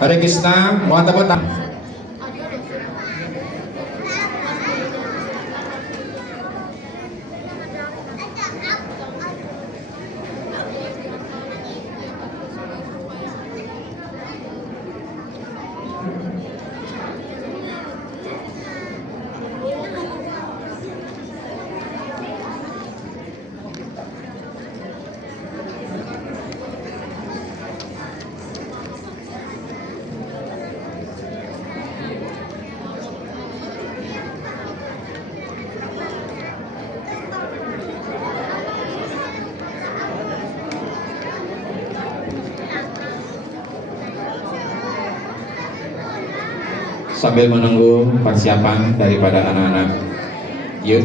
Hare Krishna, mohon tepuk tangan. Sambil menunggu persiapan daripada anak-anak youth,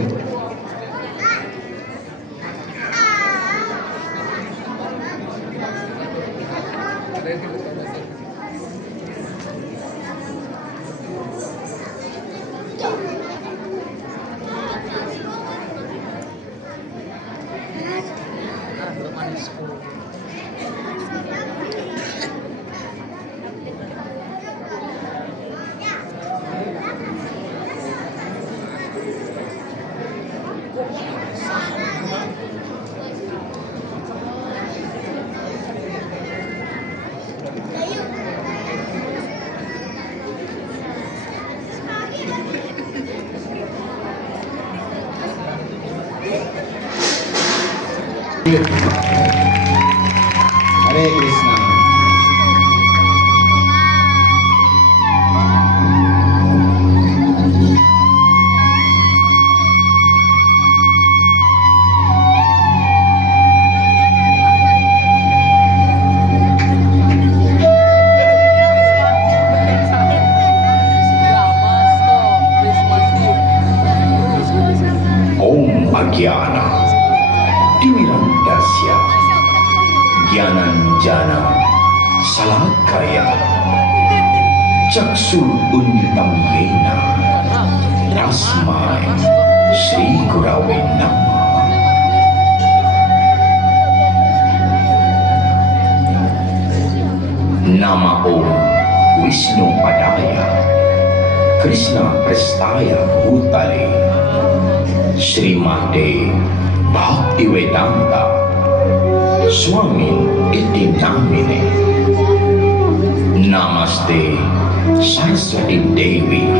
Hare Krishna. Om Agyana Timirandasya Gyananjana Salakaya Chaksul Untam Yena Tasmai Sri Gurave Namah. Nama Om Vishnu Padaya Krishna Prestaya Bhutale Srimate Bhaktivedanta Swami iti namine. Namaste Saraswati Devi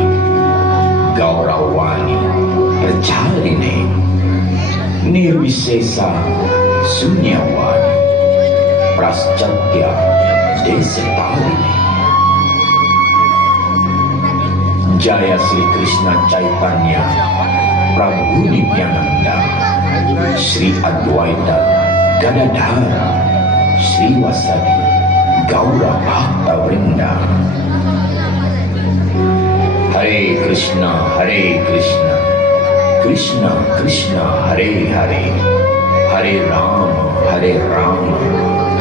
Gauravani Pracharine Nirvisesa Sunyavani Praschatya Desatarine. Jaya Sri Krishna Chaitanya Prabhu Nityananda Sri Adwaita Gadadhara Sriwasadi Gaura Bhakta Vrinda. Hare Krishna, Krishna Krishna, Hare Hare, Hare Rama,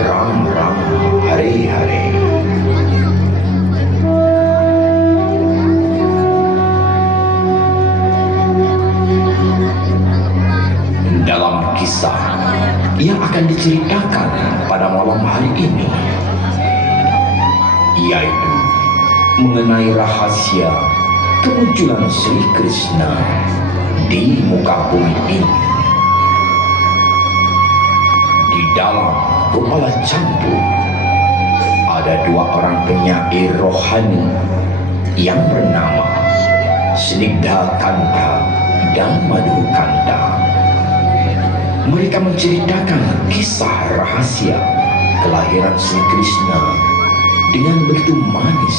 Ram Rama, Hare Hare. Dalam kisah yang akan diceritakan pada malam hari ini, yaitu mengenai rahasia kemunculan Sri Krishna di muka bumi ini. Di dalam Gopala Champu ada dua orang penyair rohani yang bernama Snigdha Kanta dan Madhu Kanta. Mereka menceritakan kisah rahasia kelahiran Sri Krishna dengan begitu manis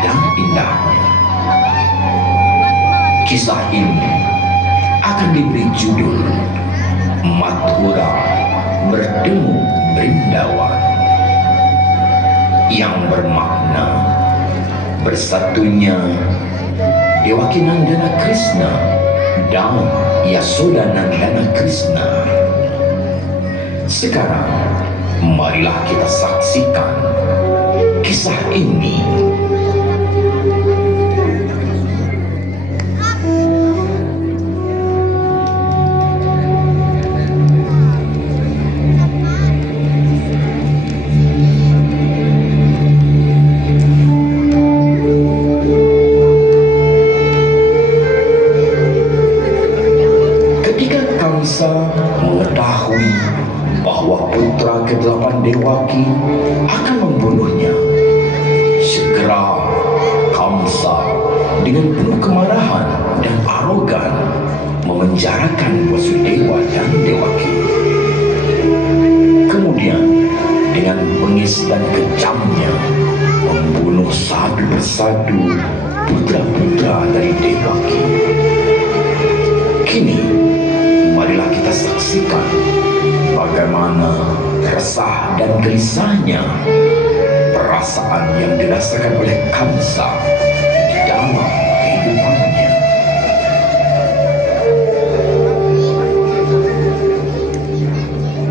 dan indahnya. Kisah ini akan diberi judul Mathura Bertemu Brindawan, yang bermakna bersatunya Dewaki Nandana Krishna dan Yasoda Nandana Krishna. Sekarang marilah kita saksikan kisah ini. Mengetahui bahwa putra ke-8 Dewaki akan membunuhnya, segera Kamsa dengan penuh kemarahan dan arogan memenjarakan Wasudewa dan Dewaki. Kemudian dengan bengis dan kejamnya membunuh satu persatu putra-putra dari Dewaki. Kini marilah kita saksikan bagaimana resah dan gelisahnya perasaan yang dirasakan oleh Kamsa di dalam kehidupannya.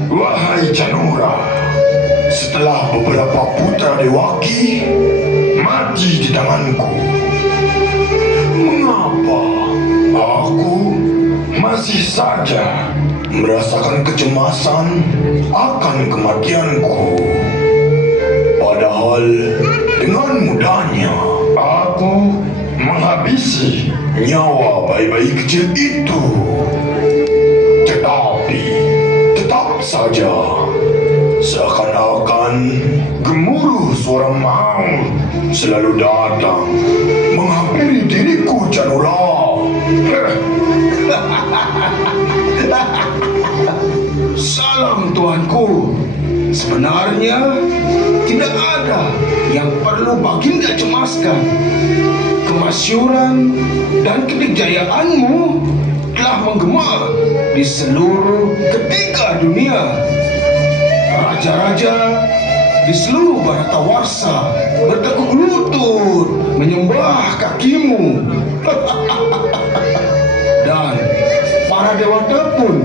Wahai Janura, setelah beberapa putra Dewaki mati di tanganku, mengapa aku masih saja merasakan kecemasan akan kematianku? Padahal dengan mudahnya aku menghabisi nyawa bayi-bayi kecil itu. Tetapi tetap saja seakan-akan gemuruh suara maut selalu datang menghampiri diriku, Janura. Salam tuanku. Sebenarnya tidak ada yang perlu Baginda cemaskan. Kemasyuran dan kejayaan-Mu telah menggema di seluruh ketiga dunia. Raja-raja di seluruh Bharatawarsha bertekuk lutut menyembah kakimu. Dan para dewata pun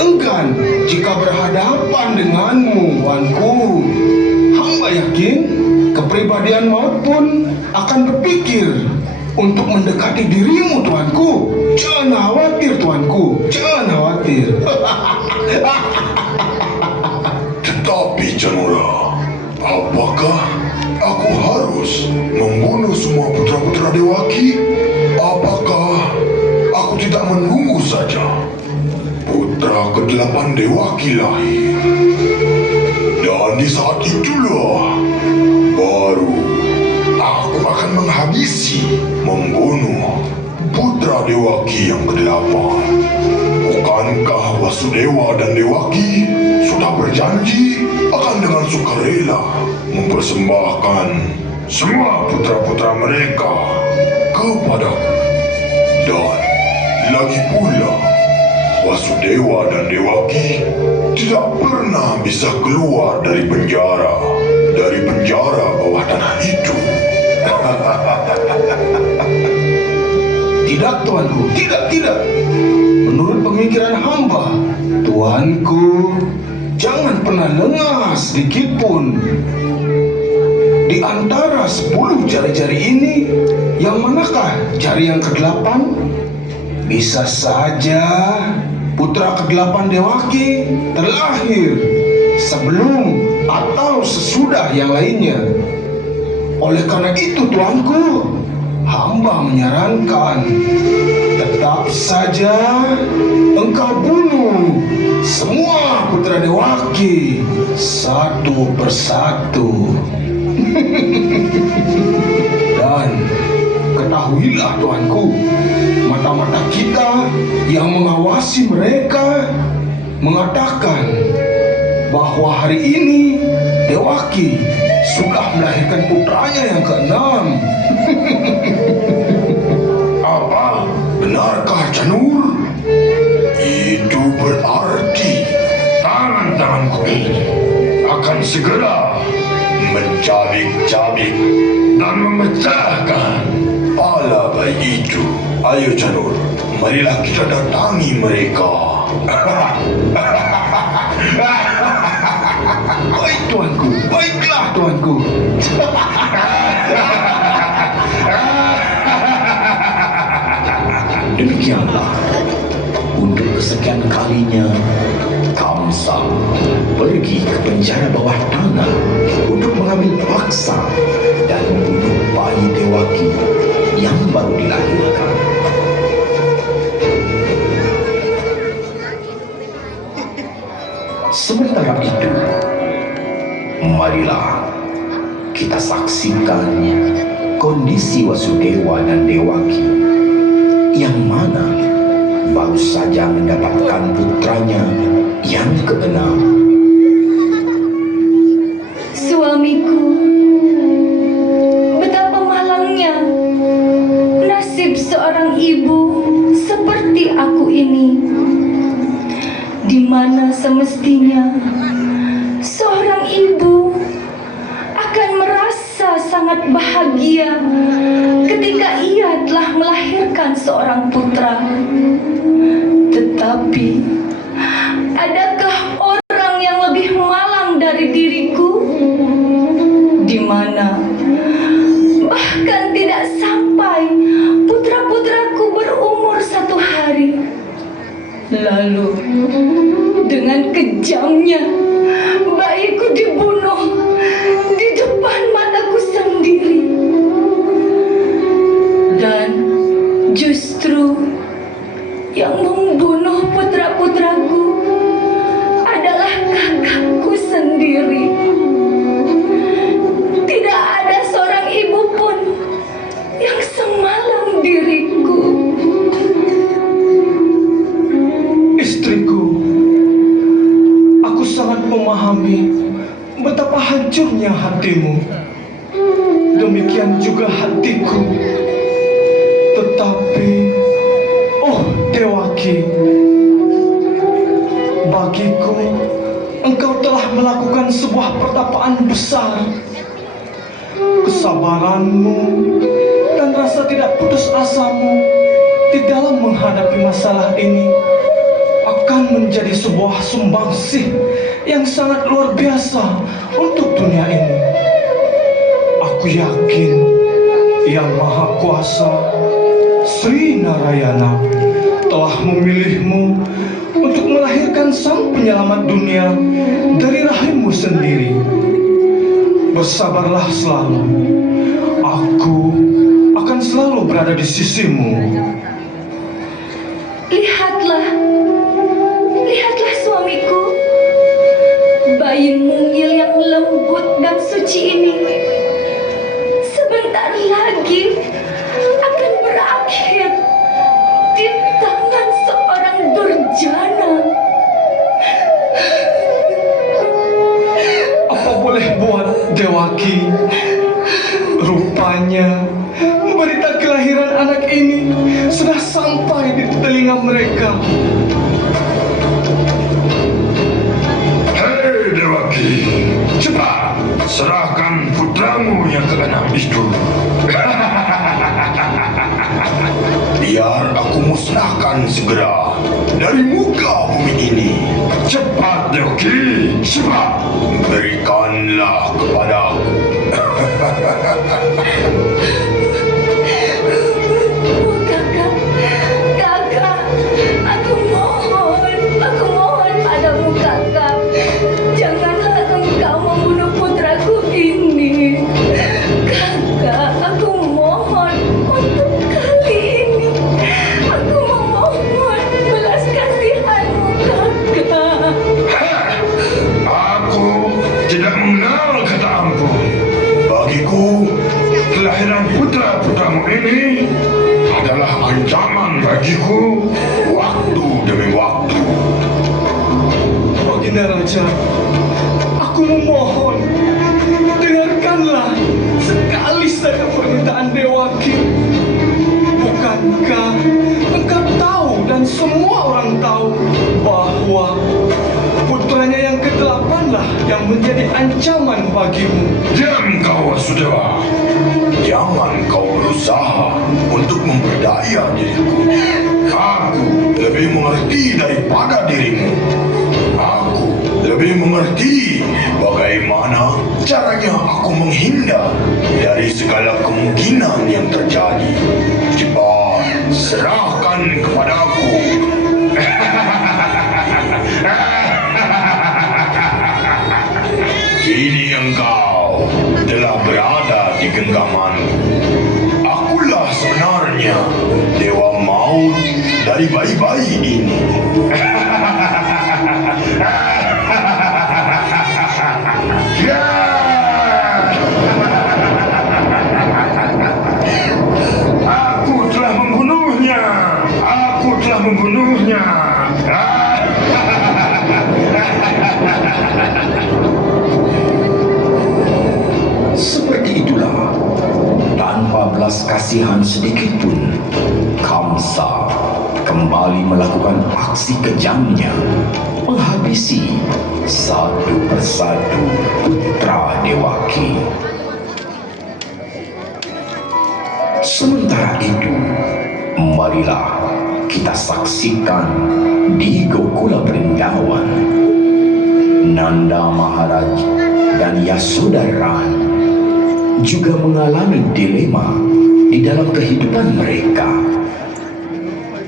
enggan jika berhadapan denganmu, tuanku. Hamba yakin kepribadian maut pun akan berpikir untuk mendekati dirimu, tuanku. Jangan khawatir, tuanku. Jangan khawatir. Tetapi Janura, apakah aku harus membunuh semua putra-putra Dewaki? Apakah aku tidak menunggu saja putra ke-8 Dewaki lahir? Dan di saat itulah baru aku akan menghabisi, membunuh putra Dewaki yang ke-8. Bukankah Wasudewa dan Dewaki sudah berjanji akan dengan sukarela mempersembahkan semua putra-putra mereka kepadaku? Dan lagi pula, Wasudewa dan Dewaki tidak pernah bisa keluar dari penjara bawah tanah itu. Tidak, tuanku, tidak. Menurut pemikiran hamba, tuanku, jangan pernah lengah sedikit pun. Di antara 10 jari-jari ini, yang manakah jari yang ke-8? Bisa saja putra ke-8 Dewaki terlahir sebelum atau sesudah yang lainnya. Oleh karena itu, tuanku, hamba menyarankan tetap saja engkau bunuh semua putra Dewaki satu persatu. Dan ketahuilah, tuanku, mata-mata kita yang mengawasi mereka mengatakan bahwa hari ini Dewaki sudah melahirkan putranya yang ke-6. Apa? Benarkah, Janur? Itu berarti tangan-tanganku ini akan segera mencabik-cabik dan memecahkan kepala bayi itu. Ayo, Janur, marilah kita datangi mereka. Baik, tuanku, baiklah, tuanku. Demikianlah, untuk kesekian kalinya, Kamsa pergi ke penjara bawah tanah untuk mengambil paksa dan membunuh bayi Dewaki yang baru dilahirkan. Sementara itu, marilah kita saksikan kondisi Wasudewa dan Dewaki yang mana baru saja mendapatkan putranya yang ke-6. Suamiku, betapa malangnya nasib seorang ibu seperti aku ini, di mana semestinya seorang ibu akan merasa sangat bahagia ketika ia telah melahirkan seorang putra. Tetapi adakah orang yang lebih malang dari diriku, di mana bahkan tidak sampai putra-putraku berumur 1 hari, lalu dengan kejamnya bayiku dibunuh di depan mataku sendiri. Dan justru yang membunuh putra-putraku adalah kakakku sendiri. Tidak ada seorang ibu pun yang semalang diriku. Istriku, aku sangat memahami betapa hancurnya hatimu. Demikian juga hatiku. Tetapi, oh Dewaki, bagiku engkau telah melakukan sebuah pertapaan besar. Kesabaranmu dan rasa tidak putus asamu di dalam menghadapi masalah ini akan menjadi sebuah sumbangsih yang sangat luar biasa untuk dunia ini. Aku yakin Yang Maha Kuasa Sri Narayana telah memilihmu untuk melahirkan sang penyelamat dunia dari rahimmu sendiri. Bersabarlah selalu. Aku akan selalu berada di sisimu. Lihatlah suamiku, bayi mungil yang lembut dan suci ini sebentar lagi akan berakhir di tangan seorang durjana. Apa boleh buat, Dewaki? Rupanya berita kelahiran anak ini sudah sampai di telinga mereka. Dewa-Ki, cepat serahkan putramu yang keenam itu. Biar aku musnahkan segera dari muka bumi ini. Cepat, Dewa-Ki, cepat. Berikanlah kepadaku. Kakak, aku mohon padamu kakak, janganlah engkau membunuh putraku ini. Kakak, aku mohon untuk kali ini, aku memohon belas kasihanmu kakak. Aku tidak mengenal kata ampun. Bagiku, kelahiran putra-putramu ini adalah ancaman bagiku waktu demi waktu. Baginda Raja, aku memohon, dengarkanlah sekali saja permintaan Dewa-Ki. Bukankah engkau tahu dan semua orang tahu bahwa putranya yang ke-8 lah yang menjadi ancaman bagimu? Diam kau, Wasudewa. Jangan kau berusaha untuk memperdaya diriku. Aku lebih mengerti daripada dirimu. Aku lebih mengerti bagaimana caranya aku menghindar dari segala kemungkinan yang terjadi. Cepat serahkan kepadaku. Kini engkau telah berada di genggamanku. Akulah sebenarnya Dewa Maut dari bayi-bayi ini. Aku telah membunuhnya. Aku telah membunuhnya. Seperti itulah, tanpa belas kasihan sedikit pun, Kamsa kembali melakukan aksi kejamnya, menghabisi satu persatu putra Dewa-Ki. Sementara itu, marilah kita saksikan di Gokula Brindawan, Nanda Maharaj dan Yasoda Rani juga mengalami dilema di dalam kehidupan mereka.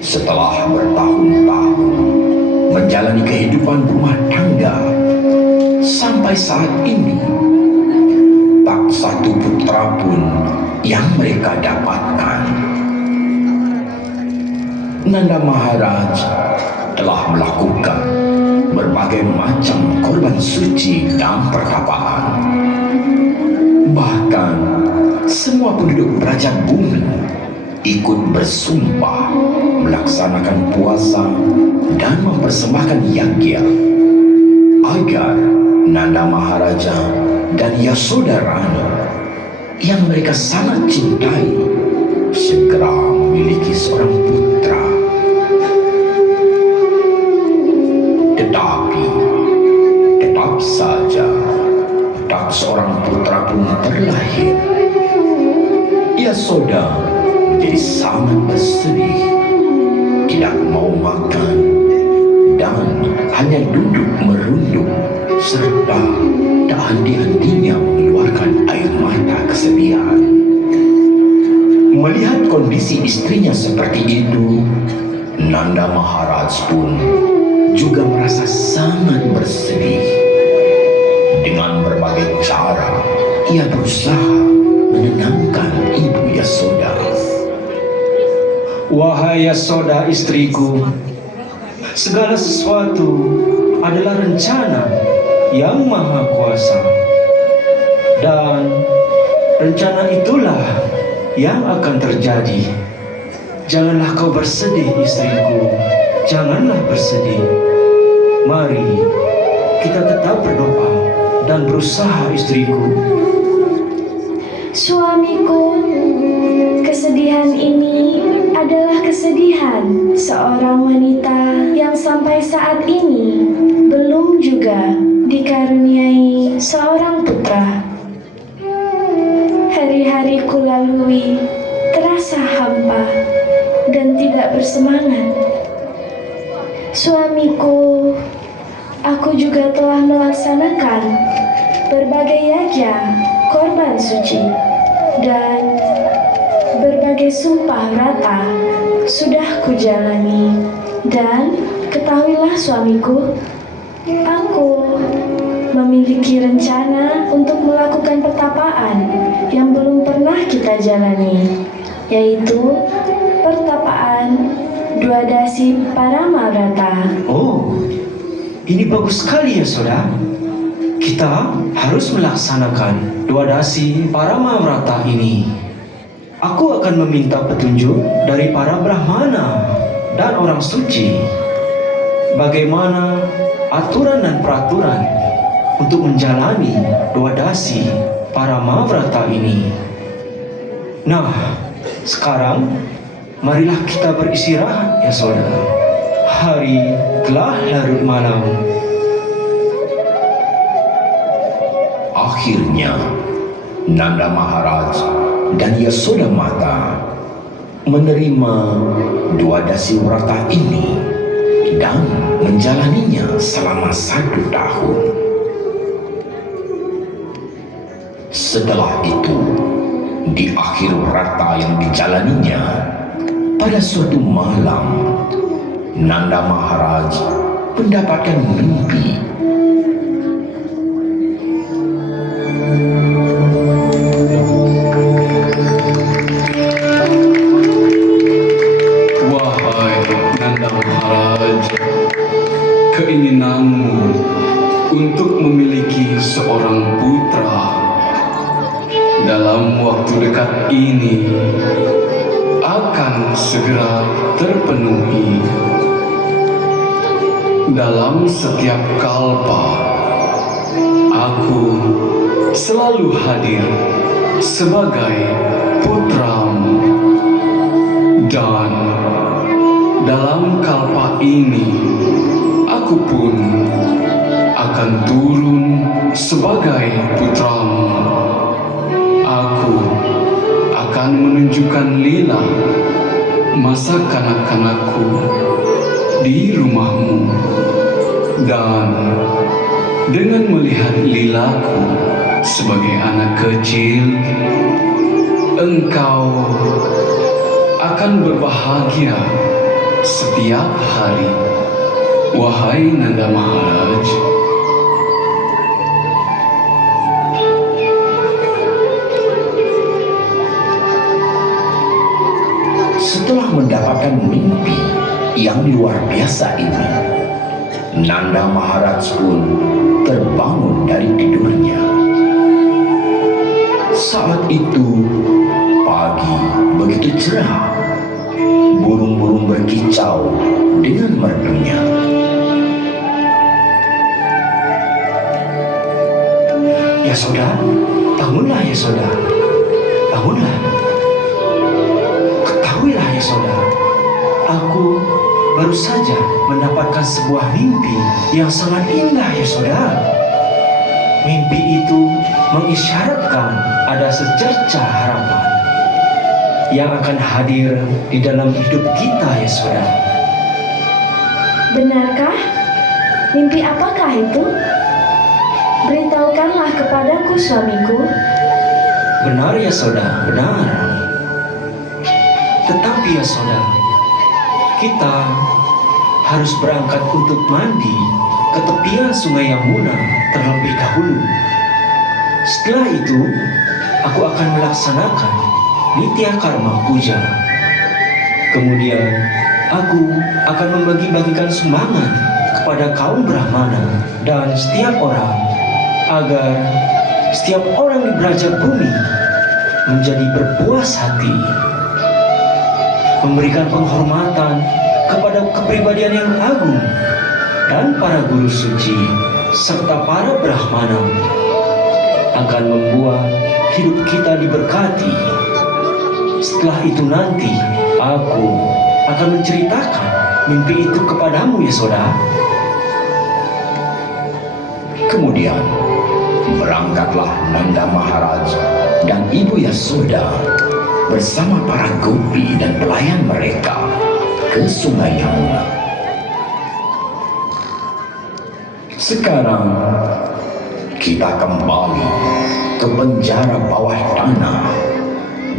Setelah bertahun-tahun menjalani kehidupan rumah tangga, sampai saat ini tak satu putra pun yang mereka dapatkan. Nanda Maharaj telah melakukan berbagai macam korban suci dan pertapaan. Bahkan semua penduduk kerajaan bumi ikut bersumpah melaksanakan puasa dan mempersembahkan yagya agar Nanda Maharaja dan Yasoda Rani yang mereka sangat cintai segera memiliki seorang putra. Tetapi tetap saja tak seorang putra pun terlahir. Yasoda menjadi sangat bersedih, tidak mau makan dan hanya duduk merunduk serta tak henti-hentinya mengeluarkan air mata kesedihan. Melihat kondisi istrinya seperti itu, Nanda Maharaj pun juga merasa sangat bersedih. Dengan berbagai cara, ia berusaha menenangkan ibu Yasoda. Wahai Yasoda istriku, segala sesuatu adalah rencana yang maha kuasa. Dan rencana itulah yang akan terjadi. Janganlah kau bersedih istriku, janganlah bersedih. Mari kita tetap berdoa dan berusaha istriku. Suamiku, kesedihan ini adalah kesedihan seorang wanita yang sampai saat ini belum juga dikaruniai seorang putra. Hari-hari ku lalui terasa hampa dan tidak bersemangat. Suamiku, aku juga telah melaksanakan berbagai yajna korban suci dan berbagai sumpah rata sudah kujalani. Dan ketahuilah suamiku, aku memiliki rencana untuk melakukan pertapaan yang belum pernah kita jalani, yaitu pertapaan Dwadasi Paramavrata. Oh, ini bagus sekali ya saudara. Kita harus melaksanakan Dwadasi Paramavrata ini. Aku akan meminta petunjuk dari para Brahmana dan orang suci bagaimana aturan dan peraturan untuk menjalani Dwadasi Paramavrata ini. Nah, sekarang marilah kita beristirahat ya saudara. Hari telah larut malam. Akhirnya Nanda Maharaj dan Yasoda Mata menerima Dwadasi Vrata ini dan menjalaninya selama 1 tahun. Setelah itu, di akhir vrata yang dijalaninya, pada suatu malam, Nanda Maharaj mendapatkan mimpi. Wahai Nanda Maharaj, keinginanmu untuk memiliki seorang putra dalam waktu dekat ini akan segera terpenuhi. Dalam setiap kalpa, aku selalu hadir sebagai putramu, dan dalam kalpa ini aku pun akan turun sebagai putramu. Aku akan menunjukkan lila masa kanak-kanakku di rumahmu, dan dengan melihat lilaku sebagai anak kecil, engkau akan berbahagia setiap hari. Wahai Nanda Maharaj, Setelah mendapatkan mimpi yang luar biasa ini, Nanda Maharaj pun terbangun dari tidurnya. Saat itu pagi begitu cerah, burung-burung berkicau dengan merdunya. Yasoda, bangunlah Yasoda, bangunlah. Ketahuilah Yasoda, aku baru saja mendapatkan sebuah mimpi yang sangat indah Yasoda. Mimpi itu mengisyaratkan ada secerca harapan yang akan hadir di dalam hidup kita Yasoda. Benarkah? Mimpi apakah itu? Beritahukanlah kepadaku, suamiku. Benar Yasoda, benar. Tetapi Yasoda, kita harus berangkat untuk mandi ke tepian sungai Yamuna terlebih dahulu. Setelah itu, aku akan melaksanakan Nitya Karma Puja. Kemudian, aku akan membagi-bagikan sumbangan kepada kaum Brahmana dan setiap orang, agar setiap orang di Braja Bumi menjadi berpuas hati, memberikan penghormatan kepada kepribadian yang agung dan para guru suci serta para Brahmana, akan membuat hidup kita diberkati. Setelah itu nanti aku akan menceritakan mimpi itu kepadamu Yasoda. Kemudian berangkatlah Nanda Maharaj dan Ibu Yasoda bersama para gopi dan pelayan mereka ke Sungai Yamuna. Sekarang kita kembali ke penjara bawah tanah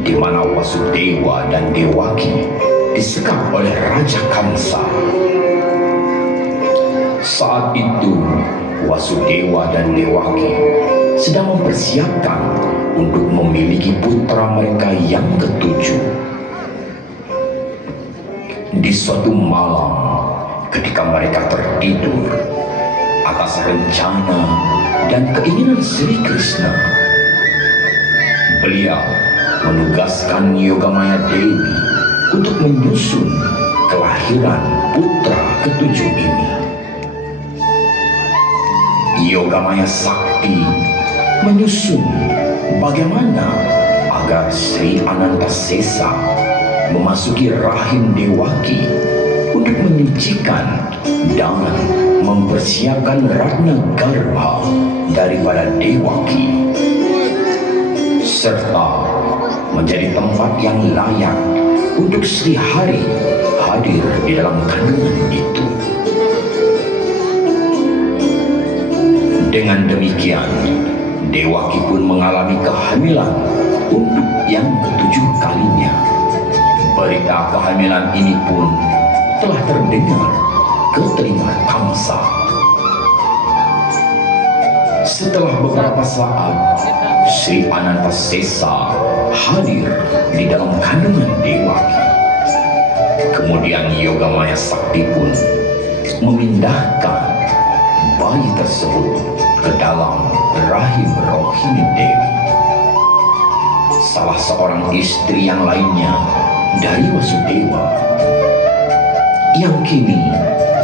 di mana Wasudewa dan Dewaki disekap oleh Raja Kamsa. Saat itu Wasudewa dan Dewaki sedang mempersiapkan untuk memiliki putra mereka yang ketujuh. Di suatu malam ketika mereka tertidur atas rencana dan keinginan Sri Krishna, beliau menugaskan Yogamaya Dewi untuk menyusun kelahiran putra ketujuh ini. Yogamaya Sakti menyusun bagaimana agar Sri Anantasesa memasuki rahim Dewaki untuk menyucikan dan mempersiapkan Ratna Garbha daripada Dewaki, serta menjadi tempat yang layak untuk Sri Hari hadir di dalam kandungan itu. Dengan demikian, Dewaki pun mengalami kehamilan untuk yang ketujuh kalinya. Berita kehamilan ini pun telah terdengar ke telinga Kamsa. Setelah beberapa saat, Sri Anantasesa hadir di dalam kandungan Dewaki. Kemudian Yogamaya Sakti pun memindahkan bayi tersebut ke dalam rahim Rohini Dewi, salah seorang istri yang lainnya dari Wasudewa, yang kini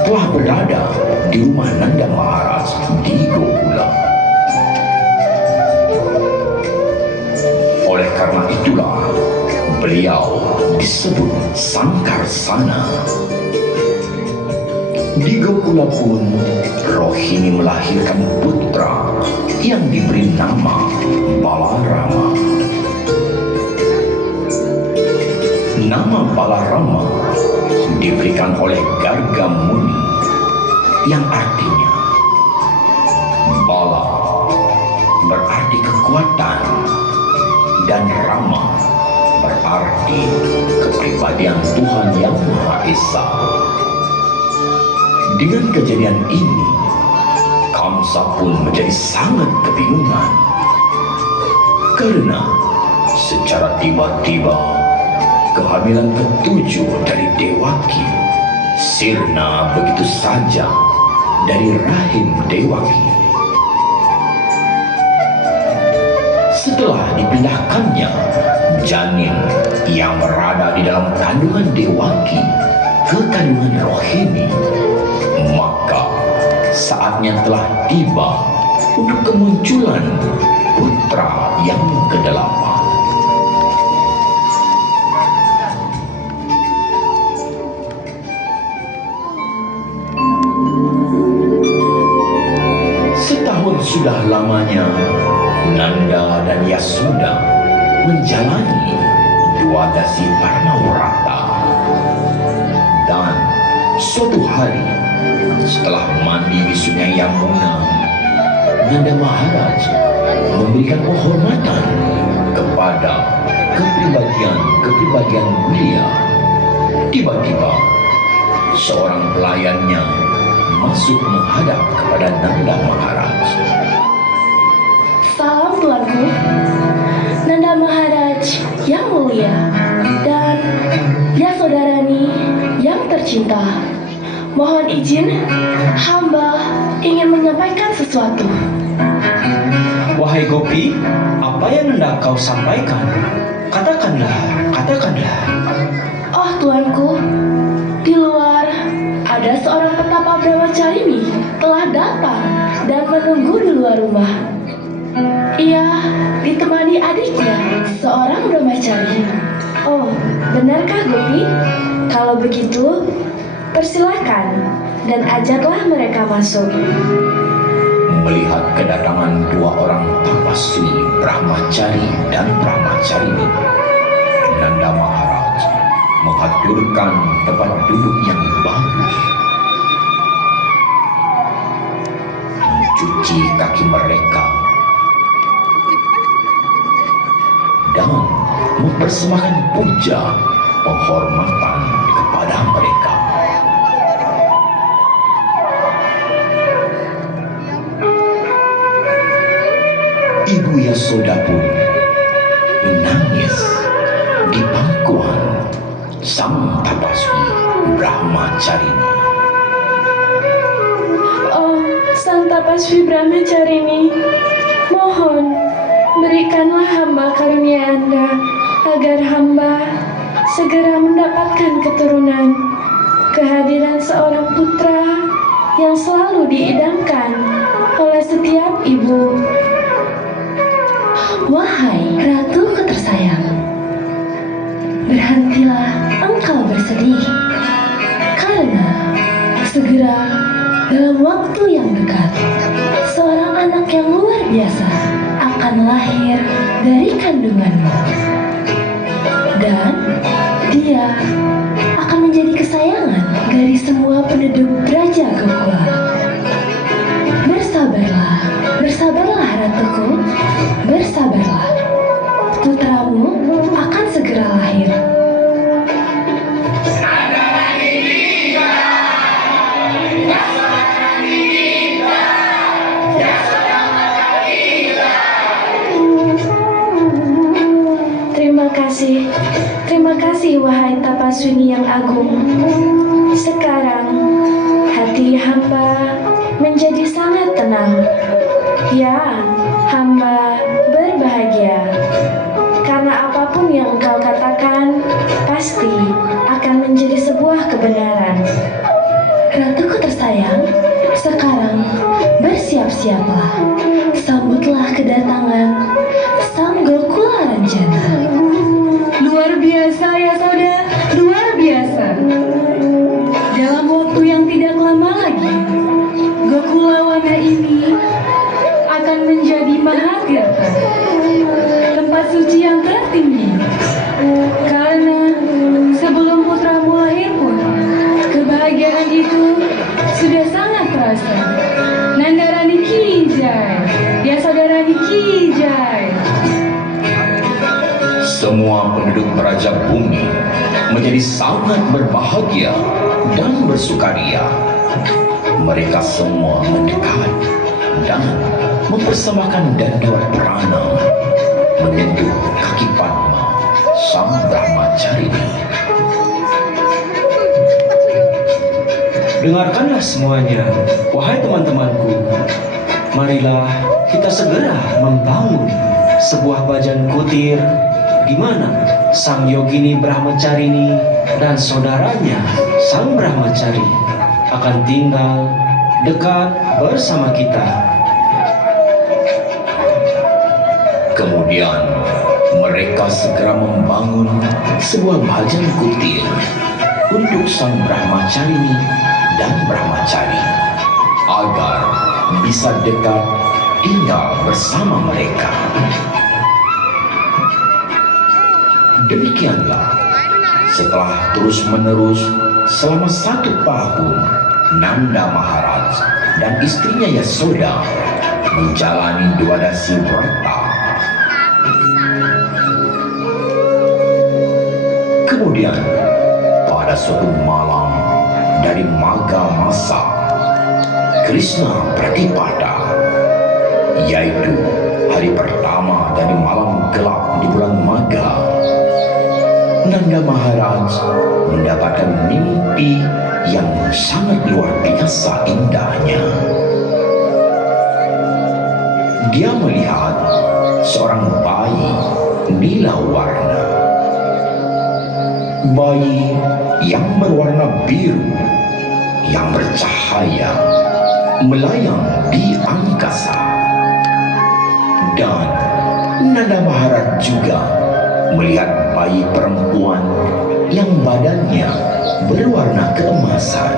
telah berada di rumah Nanda Maharaj di Gokula. Oleh karena itulah beliau disebut Sangkarsana. Di Gokula pun Rohini melahirkan putra yang diberi nama Balarama. Nama Balarama diberikan oleh Garga Muni, yang artinya Bala berarti kekuatan dan Rama berarti kepribadian Tuhan Yang Maha Esa. Dengan kejadian ini, Kamsa pun menjadi sangat kebingungan karena secara tiba-tiba kehamilan ketujuh dari Dewaki sirna begitu saja dari rahim Dewaki. Setelah dipindahkannya janin yang berada di dalam kandungan Dewaki ke kandungan Rohini, maka saatnya telah tiba untuk kemunculan putra yang ke-8. Setahun sudah lamanya Nanda dan Yasoda menjalani Dwadasi Parmawarata. Dan suatu hari setelah mandi di Sungai Yamuna, Nanda Maharaj memberikan penghormatan kepada kepribadian mulia. Tiba-tiba seorang pelayannya masuk menghadap kepada Nanda Maharaj. Salam tuanku, Nanda Maharaj yang mulia dan Yasodarani yang tercinta. Mohon izin, hamba ingin menyampaikan sesuatu. Wahai Gopi, apa yang hendak kau sampaikan? Katakanlah. Oh tuanku, di luar ada seorang petapa brahmacarini telah datang dan menunggu di luar rumah. Ia ditemani adiknya, seorang brahmacari. Oh, benarkah Gopi? Kalau begitu, persilakan dan ajaklah mereka masuk. melihat kedatangan dua orang tapaswi Brahmacari dan Brahmacarini, Nanda Maharaj mengaturkan tempat duduk yang bagus, mencuci kaki mereka, dan mempersembahkan puja penghormatan kepada mereka. Ibu Yasoda pun menangis di pangkuan sang tapaswi Brahmacarini. Oh, sang tapaswi Brahmacarini, mohon berikanlah hamba karunia Anda agar hamba segera mendapatkan keturunan. Kehadiran seorang putra yang selalu diidamkan oleh setiap ibu. Wahai ratuku tersayang, berhentilah engkau bersedih, karena segera dalam waktu yang dekat seorang anak yang luar biasa akan lahir dari kandunganmu, dan dia akan menjadi kesayangan dari semua penduduk Braja Gokula. Bersabarlah, bersabarlah ratuku, bersabarlah. Putramu akan segera lahir. Terima kasih wahai tapaswini yang agung. Sekarang hati hamba menjadi sangat tenang. Ya, hamba berbahagia karena apapun yang engkau katakan pasti akan menjadi sebuah kebenaran. Ratuku tersayang, sekarang bersiap-siaplah. Sambutlah kedatangan Sang Gokula Rancana. Luar biasa ya Soda, luar biasa. Dalam waktu yang tidak lama lagi, Gokula Wana ini akan menjadi Mahatirtha, tempat suci yang tertinggi. Karena sebelum putramu lahir pun, kebahagiaan itu sudah sangat terasa. Nandarani Ki Jai, Yasodarani Ki Jai. Semua penduduk Braja Bumi menjadi sangat berbahagia dan bersukaria. Mereka semua mendekat dan mempersembahkan dandawat pranam menyentuh kaki Padma sang Brahmacarini. Dengarkanlah semuanya, wahai teman-temanku. Marilah kita segera membangun sebuah bajan kutir di mana Sang Yogini Brahmacarini dan saudaranya Sang Brahmacari akan tinggal dekat bersama kita. Kemudian mereka segera membangun sebuah bajan kutir untuk Sang Brahmacarini dan Brahmacari agar bisa dekat tinggal bersama mereka. Demikianlah, setelah terus-menerus selama 1 tahun, Nanda Maharaj dan istrinya Yasoda menjalani Dwadasi Vrata. Kemudian, pada suatu malam dari Magha Masa, Krishna Pratipada, yaitu hari pertama dari malam gelap di bulan Magha, Nanda Maharaj mendapatkan mimpi yang sangat luar biasa indahnya. Dia melihat seorang bayi nila warna. Bayi yang berwarna biru, yang bercahaya, melayang di angkasa. Dan Nanda Maharaj juga melihat bayi perempuan yang badannya berwarna keemasan.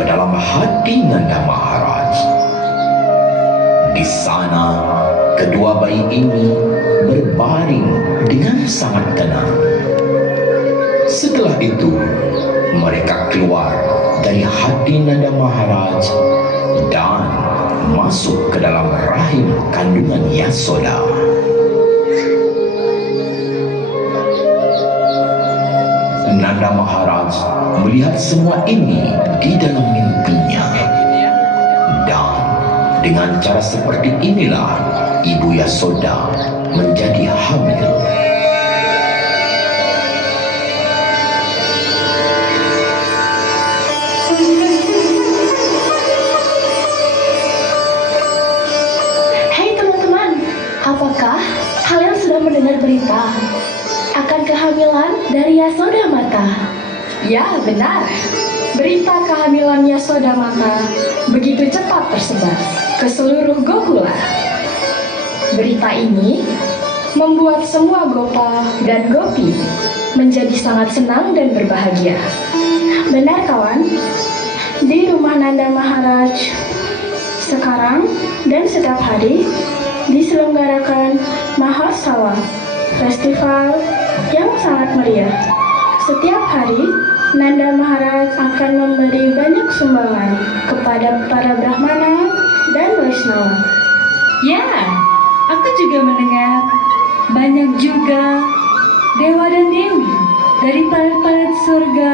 ke dalam hati Nanda Maharaj. Di sana, kedua bayi ini berbaring dengan sangat tenang. Setelah itu, mereka keluar dari hati Nanda Maharaj dan masuk ke dalam rahim kandungan Yasoda. Nanda Maharaj melihat semua ini di dalam mimpinya. Dan dengan cara seperti inilah Ibu Yasoda menjadi hamil. Hai teman-teman, apakah kalian sudah mendengar berita akan kehamilan dari Yasoda Mata? Ya, benar. Berita kehamilan Yasoda Mata begitu cepat tersebar ke seluruh Gokula. Berita ini membuat semua Gopa dan Gopi menjadi sangat senang dan berbahagia. Benar kawan, di rumah Nanda Maharaj sekarang dan setiap hari diselenggarakan Mahasawa, festival yang sangat meriah. Setiap hari Nanda Maharaj akan memberi banyak sumbangan kepada para Brahmana dan Vaishnava. Ya, aku juga mendengar banyak juga dewa dan dewi dari planet-planet surga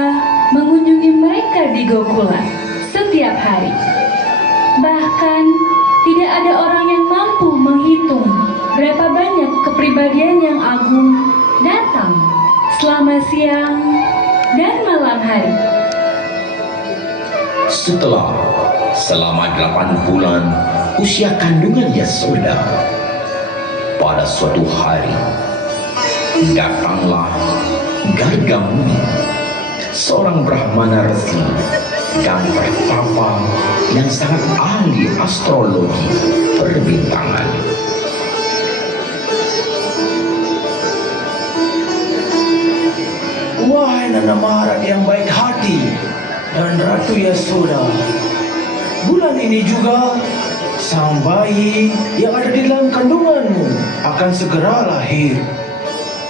mengunjungi mereka di Gokula setiap hari. Bahkan tidak ada orang yang mampu menghitung berapa banyak kepribadian yang agung datang selama siang dan malam hari. Selama 8 bulan usia kandungan Yasoda, pada suatu hari datanglah Garga Muni, seorang Brahmana resi dan pertapa yang sangat ahli astrologi perbintangan. Wahai Nanda Maharaj yang baik hati dan Ratu Yasoda, bulan ini juga sang bayi yang ada di dalam kandunganmu akan segera lahir.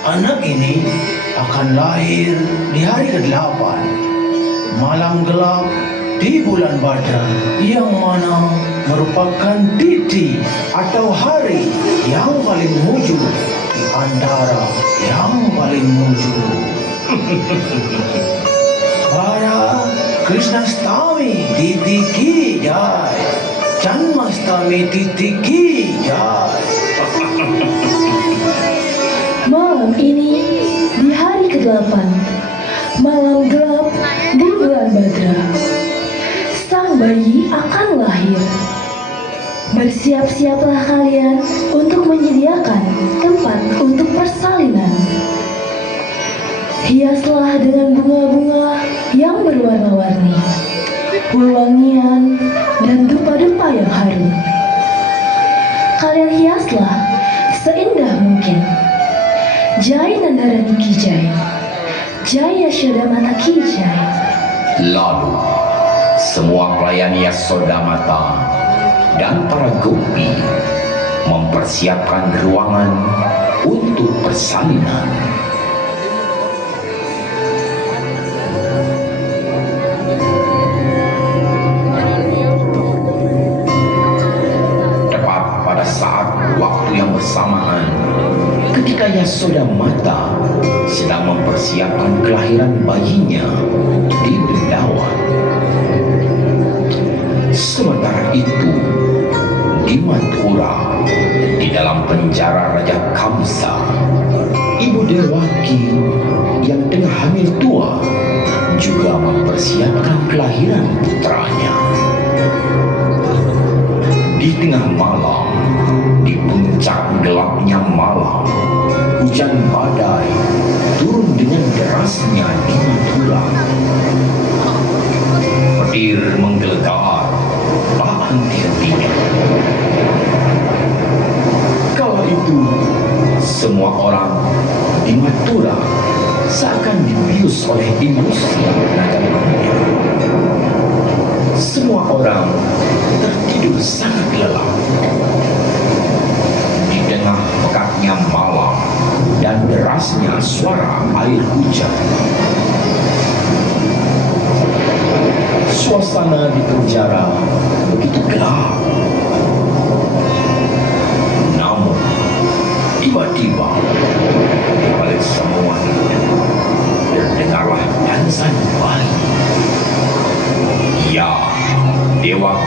Anak ini akan lahir di hari ke-8, malam gelap di bulan Badra, yang mana merupakan titi atau hari yang paling mujur di antara yang paling mujur. Para Krishnastami Titi Ki Jai, Janmastami Titi Ki Jai. Malam ini di hari ke-8, malam gelap di bulan Badra, sang bayi akan lahir. Bersiap-siaplah kalian untuk menyediakan tempat untuk persalinan. Hiaslah dengan bunga-bunga yang berwarna-warni, wewangian, dan dupa-dupa yang harum. Kalian hiaslah seindah mungkin. Jai Nandarani Ki Jai, Jai Yasoda Mata Ki Jai. Lalu semua pelayan Yasoda Mata dan para gopi mempersiapkan ruangan untuk persalinan. Tepat pada saat waktu yang bersamaan, ketika Yasoda Mata sedang mempersiapkan kelahiran bayinya di Brindawan, sementara itu di Mathura, di dalam penjara Raja Kamsa, Ibu Dewaki yang tengah hamil tua juga mempersiapkan kelahiran putranya. Di tengah malam, di puncak gelapnya malam, hujan badai turun dengan derasnya di Mathura. Petir menggelegar tak henti-hentinya. Kala itu, semua orang di Mathura seakan dibius oleh emosi naga dunia. derasnya suara air hujan. Suasana di penjara begitu gelap. Namun, tiba-tiba di balik semua itu terdengarlah tangisan bayi. Ya, Dewa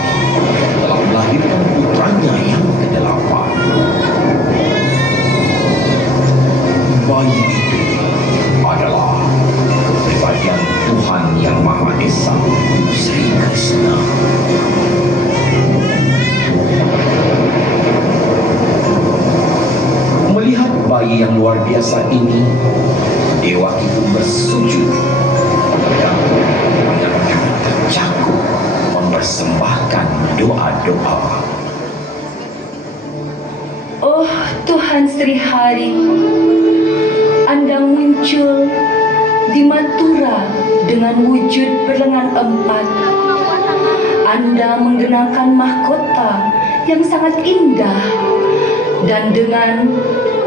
telah melahirkan putranya yang ke-8. Bayi itu adalah kepribadian Tuhan Yang Maha Esa, Sri Krishna. Melihat bayi yang luar biasa ini, Dewa itu bersujud dan benar-benar tercakup mempersembahkan doa-doa. Oh Tuhan Sri Hari, Anda muncul di Mathura dengan wujud berlengan 4. Anda menggunakan mahkota yang sangat indah dan dengan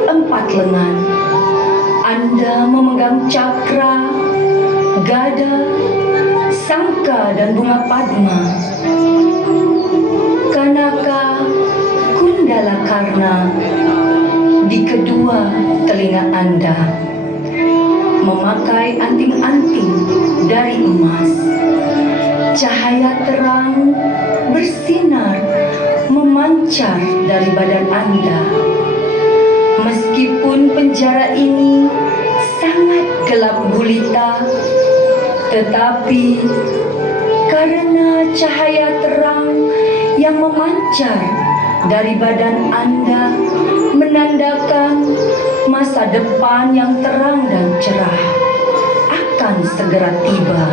4 lengan. Anda memegang cakra, gada, sangka dan bunga padma. Kanaka, Kundala Karna di kedua telinga Anda. Memakai anting-anting dari emas. Cahaya terang bersinar memancar dari badan Anda. Meskipun penjara ini sangat gelap gulita, tetapi karena cahaya terang yang memancar dari badan Anda menandakan masa depan yang terang dan cerah akan segera tiba.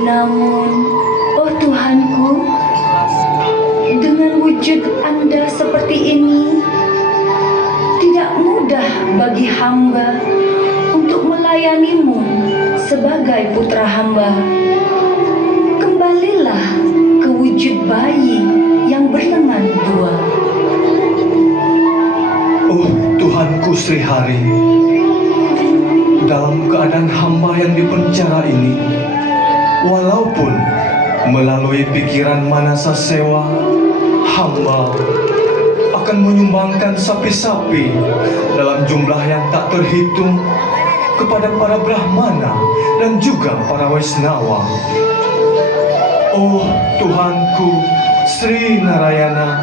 Namun, oh Tuhanku, dengan wujud Anda seperti ini, tidak mudah bagi hamba untuk melayanimu sebagai putra hamba. Kembalilah ke wujud bayi yang berlengan 2. Oh Tuhanku Sri Hari, dalam keadaan hamba yang dipenjara ini, walaupun melalui pikiran Manasa Sewa, hamba akan menyumbangkan sapi-sapi dalam jumlah yang tak terhitung kepada para Brahmana dan juga para Waisnawa. Oh Tuhanku Sri Narayana,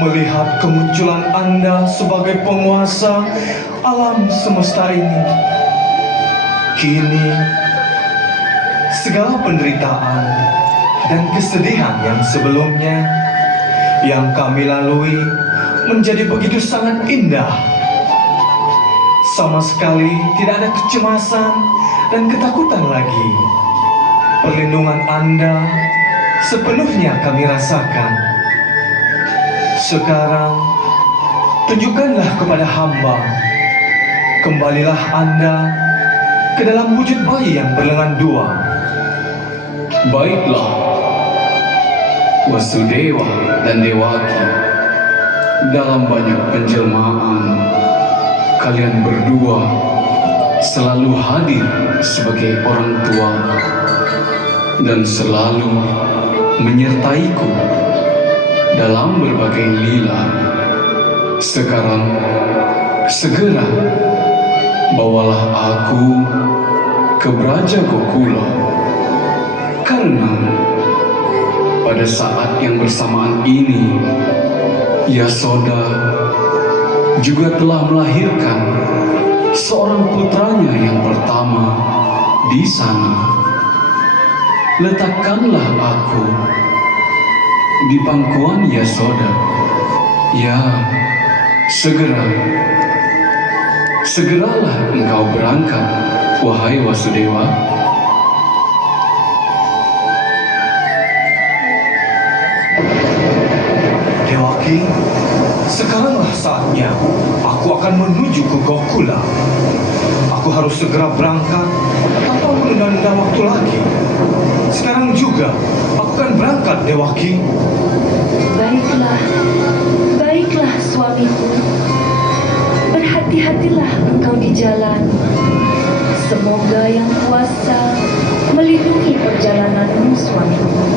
melihat kemunculan Anda sebagai penguasa alam semesta ini, kini segala penderitaan dan kesedihan yang sebelumnya yang kami lalui menjadi begitu sangat indah. Sama sekali tidak ada kecemasan dan ketakutan lagi. Perlindungan Anda sepenuhnya kami rasakan. Sekarang, tunjukkanlah kepada hamba. Kembalilah Anda ke dalam wujud bayi yang berlengan 2. Baiklah, Wasudewa dan Dewaki, dalam banyak penjelmaan, kalian berdua selalu hadir sebagai orang tua dan selalu menyertaiku dalam berbagai lila. Sekarang, segera bawalah aku ke Braja Gokula, karena pada saat yang bersamaan ini Yasoda juga telah melahirkan seorang putranya yang pertama di sana. Letakkanlah aku di pangkuan Yasoda. Ya, segeralah engkau berangkat, wahai Wasudewa. Dewaki, sekaranglah saatnya aku akan menuju ke Gokula. Aku harus segera berangkat tanpa menunda-nunda waktu lagi. Sekarang juga aku akan berangkat, Dewaki. Baiklah, baiklah suamiku. Berhati Hati-hatilah engkau di jalan. Semoga Yang Kuasa melindungi perjalananmu, suamiku.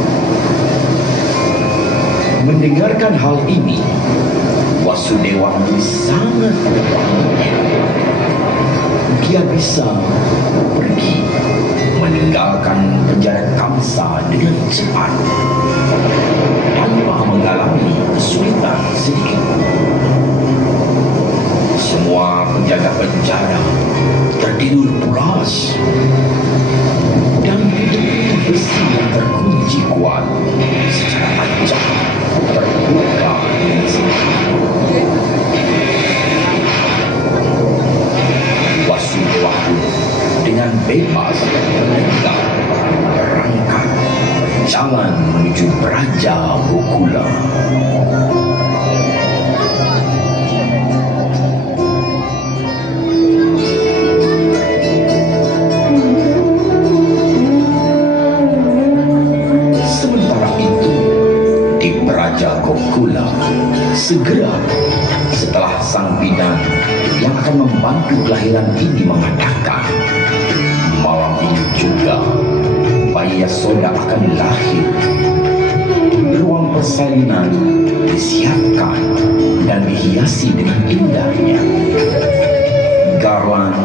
Mendengarkan hal ini, Wasudewa sangat berbahagia. Dia bisa pergi meninggalkan penjara Kamsa dengan cepat tanpa mengalami kesulitan sedikit. Semua penjaga penjara tertidur pulas dan pintu-pintu besi yang terkunci kuat secara acak terbuka dengan sendirinya. Wasudewa pun dengan bebas melenggang berangkat berjalan menuju Praja Gokula. Sementara itu di Praja Gokula, segera setelah sang bidan yang akan membantu kelahiran ini mengatakan, malam ini juga bayi Yasoda akan lahir. Ruang persalinan disiapkan dan dihiasi dengan indahnya. Garland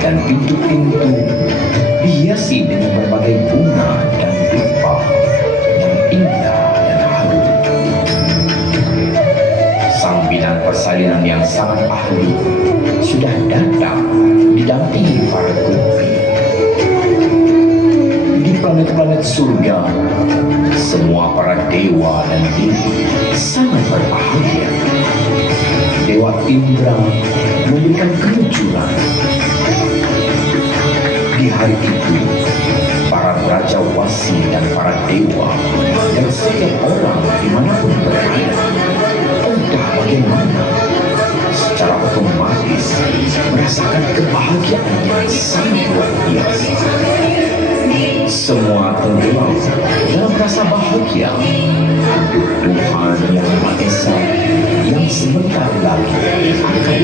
dan pintu-pintu dihiasi dengan berbagai bunga dan dupa yang indah dan harum. Sang bidan persalinan yang sangat ahli sudah datang didampingi para gopi. Di planet-planet surga, semua para dewa dan dewi sangat berbahagia. Dewa Indra memberikan kemunculan. Di hari itu, para raja wasi dan para dewa dan setiap orang dimanapun berada, entah bagaimana, secara otomatis merasakan kebahagiaan yang sangat luar biasa. Semua tenggelam dalam rasa bahagia untuk Tuhan Yang Maha Esa yang sebentar lagi akan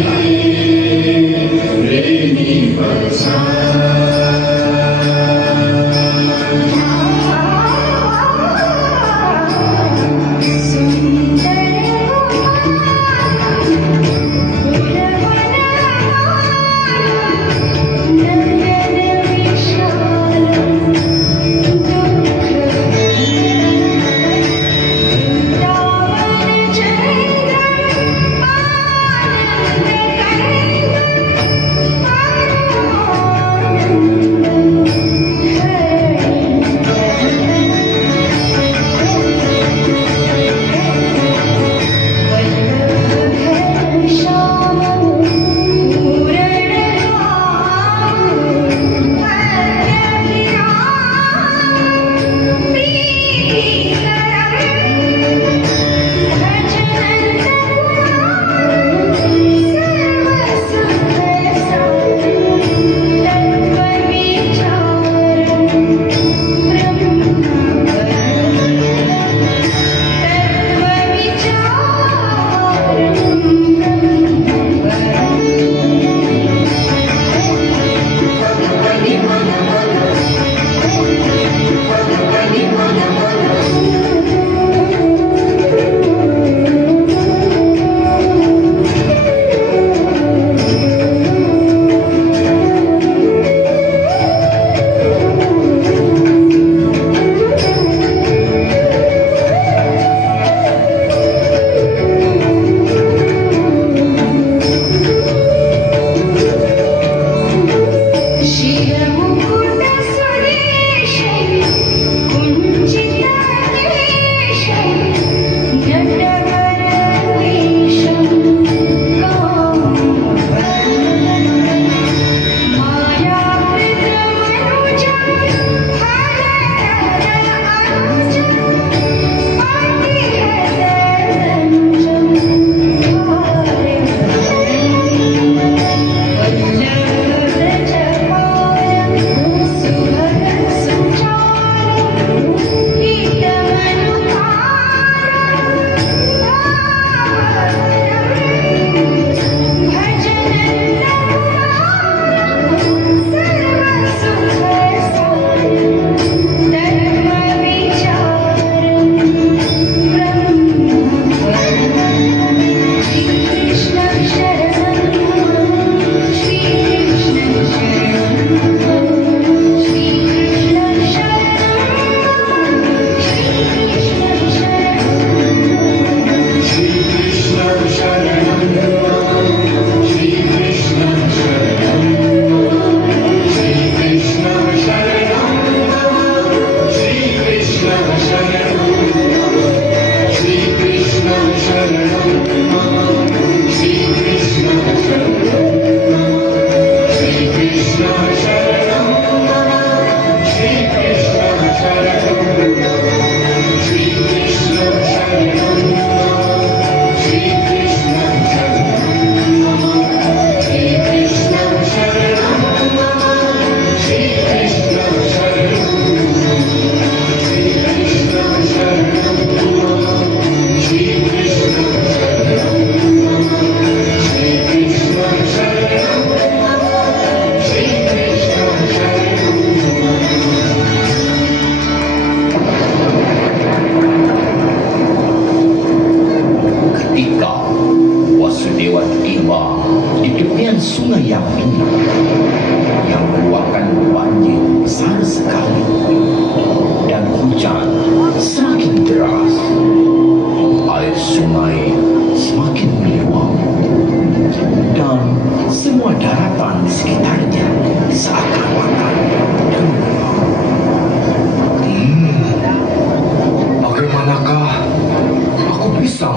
Thank you.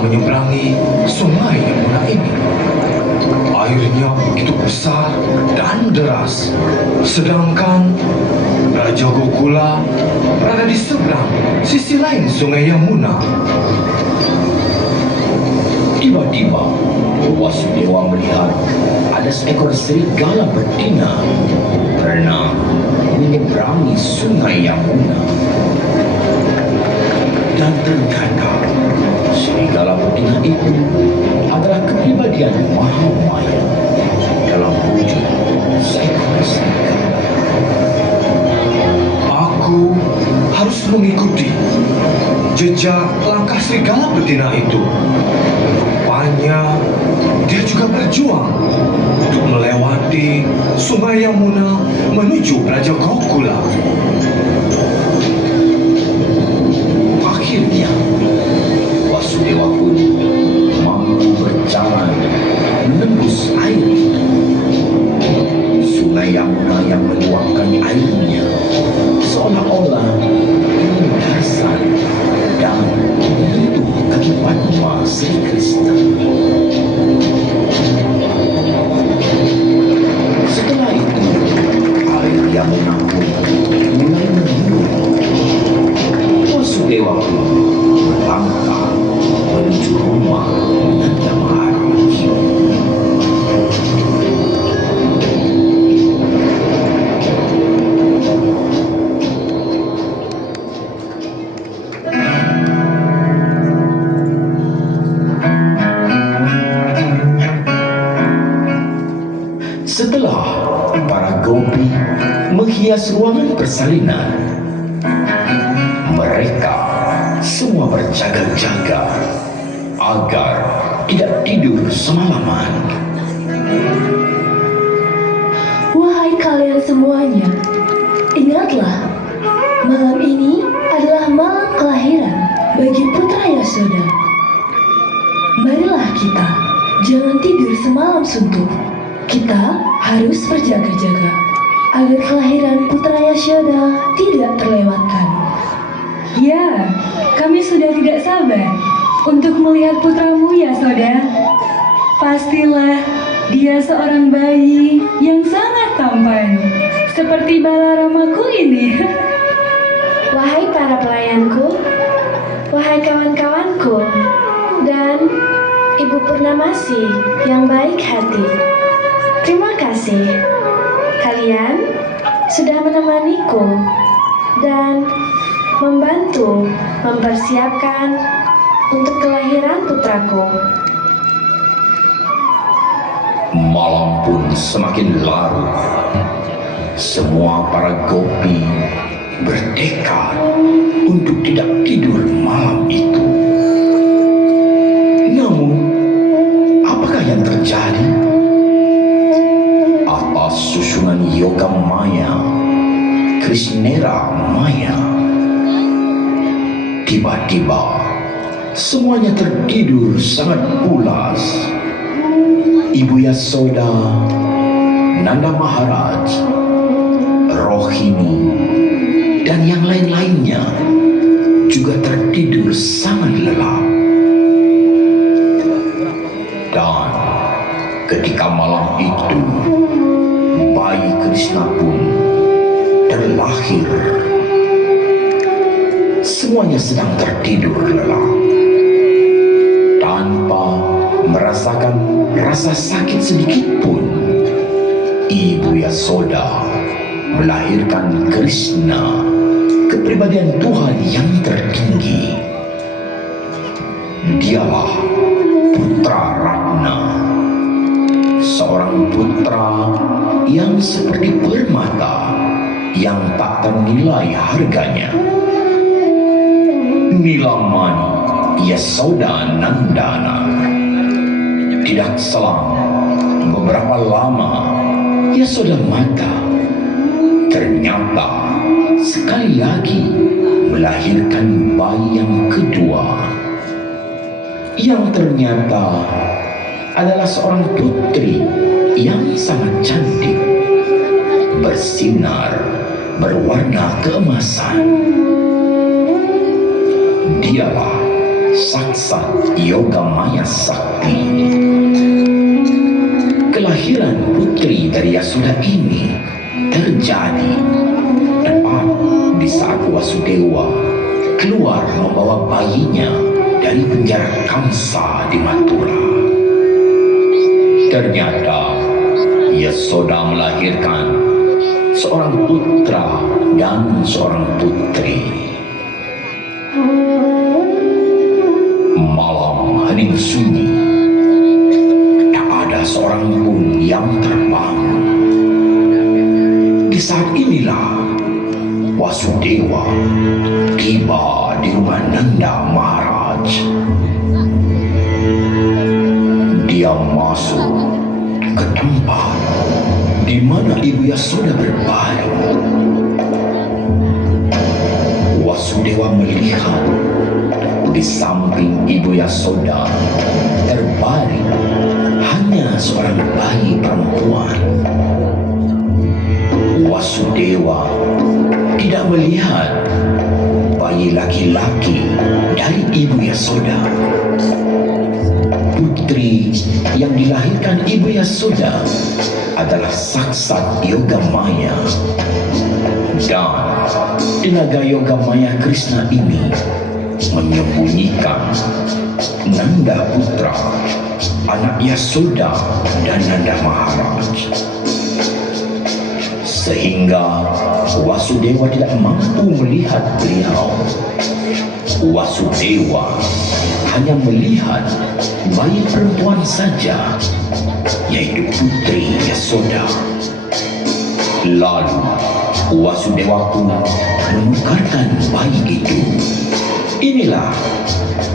menyeberangi sungai Yamuna ini. Airnya begitu besar dan deras, sedangkan Raja Gokula berada di seberang sisi lain sungai Yamuna. Tiba-tiba Wasudewa melihat ada seekor serigala betina berenang menyeberangi sungai Yamuna. Dan ternyata serigala betina itu adalah kepribadian Mahamaya dalam wujud seekor serigala. Aku harus mengikuti jejak langkah serigala betina itu. Rupanya dia juga berjuang untuk melewati sungai Yamuna menuju Raja Gokula. Akhirnya Wasudewa pun mampu berjalan menembus air itu. Sungai Yamuna yang meluapkan airnya seolah-olah ingin dasar dan menyentuh kaki Padma Sri Krishna. Setelah itu, air Yamuna pun mulai menurun. Wasudewa pun melangkah menuju rumah Nanda Maharaj. Setelah para gopi menghias ruangan persalinan, mereka semua berjaga-jaga agar tidak tidur semalaman. Wahai kalian semuanya, ingatlah, malam ini adalah malam kelahiran bagi putra Yasoda. Marilah kita jangan tidur semalam suntuk. Kita harus berjaga-jaga agar kelahiran putra Yasoda tidak terlewatkan. Ya, kami sudah tidak sabar untuk melihat putramu Yasoda. Pastilah dia seorang bayi yang sangat tampan, seperti Balaramaku ini. Wahai para pelayanku, wahai kawan-kawanku, dan Ibu Purnamasi yang baik hati, terima kasih. Kalian sudah menemaniku dan membantu mempersiapkan untuk kelahiran putraku. Malam pun semakin larut. Semua para gopi bertekad untuk tidak tidur malam itu. Namun, apakah yang terjadi? Atas susunan Yoga Maya, Krishnera Maya, tiba-tiba semuanya tertidur sangat pulas. Ibu Yasoda, Nanda Maharaj, Rohini, dan yang lain-lainnya juga tertidur sangat lelap. Dan ketika malam itu, bayi Krishna pun terlahir. Semuanya sedang tertidur lelap tanpa merasakan rasa sakit sedikit pun. Ibu Yasoda melahirkan Krishna, kepribadian Tuhan yang tertinggi. Dialah putra Ratna, seorang putra yang seperti permata yang tak ternilai harganya. Nilamani Yasoda Nandana. Tidak selang beberapa lama Yasoda mata, ternyata sekali lagi melahirkan bayi yang kedua, yang ternyata adalah seorang putri yang sangat cantik, bersinar, berwarna keemasan. Dialah Saksat Yoga Maya Sakti. Kelahiran putri dari Yasoda ini terjadi tepat di saat Wasudewa keluar membawa bayinya dari penjara Kamsa di Mathura. Ternyata Yasoda melahirkan seorang putra dan seorang putri. Malam hening sunyi, tak ada seorang pun yang terbangun. Di saat inilah Wasudewa tiba di rumah Nanda Maharaj. Dia masuk ke tempat di mana Ibu Yasoda berbaring. Wasudewa melihat di samping Ibu Yasoda terbaring hanya seorang bayi perempuan. Wasudewa tidak melihat bayi laki-laki dari Ibu Yasoda. Putri yang dilahirkan Ibu Yasoda adalah Saksat Yoga Maya. Dan tenaga Yoga Maya Krishna ini menyembunyikan Nanda Putra, anak Yasoda dan Nanda Maharaj. Sehingga Wasudewa tidak mampu melihat beliau. Wasudewa hanya melihat bayi perempuan saja, yaitu Putri Yasoda. Lalu Wasudewa pun menukarkan bayi itu. Inilah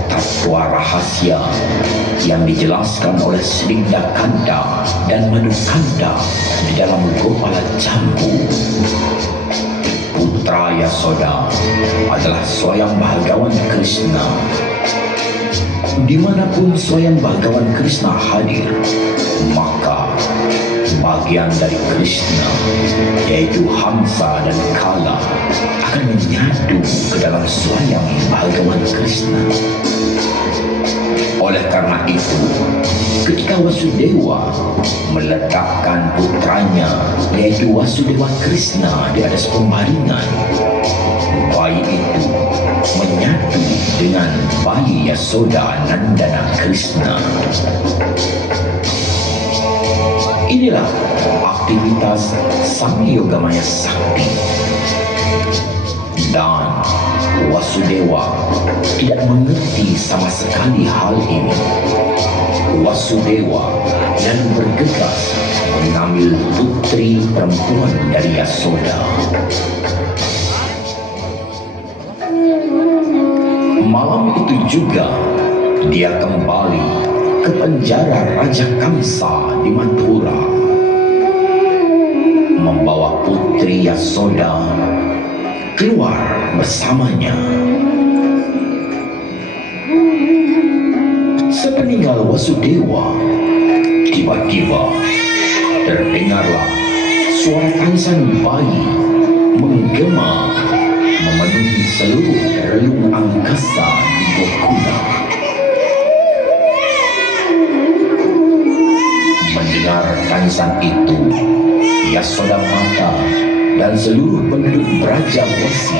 takwa rahasia yang dijelaskan oleh Srinda Kanda dan Madukanda di dalam Gopala Jambu. Putra Yasoda adalah Swayam Bhagawan Krishna. Dimanapun Swayam Bhagawan Krishna hadir, maka bagian dari Krishna, yaitu Hamsa dan Kala, akan menyatu ke dalam Swayam Bhagawan Krishna. Oleh karena itu, ketika Wasudewa meletakkan putranya, yaitu Wasudewa Krishna, di atas pembaringan, bayi itu menyatu dengan bayi Yasoda Nandana Krishna. Inilah aktivitas Sang Yogamaya Sakti. Dan Wasudewa tidak mengerti sama sekali hal ini. Wasudewa dan bergegas mengambil putri perempuan dari Yasoda. Malam itu juga dia kembali ke penjara Raja Kamsa di Mathura, membawa putri Yasoda keluar bersamanya. Sepeninggal Wasudewa, tiba-tiba terdengarlah suara tangisan bayi menggema memenuhi seluruh relung angkasa di Gokula. Mendengar tangisan itu, Yasoda Mata dan seluruh penduduk Brajawasi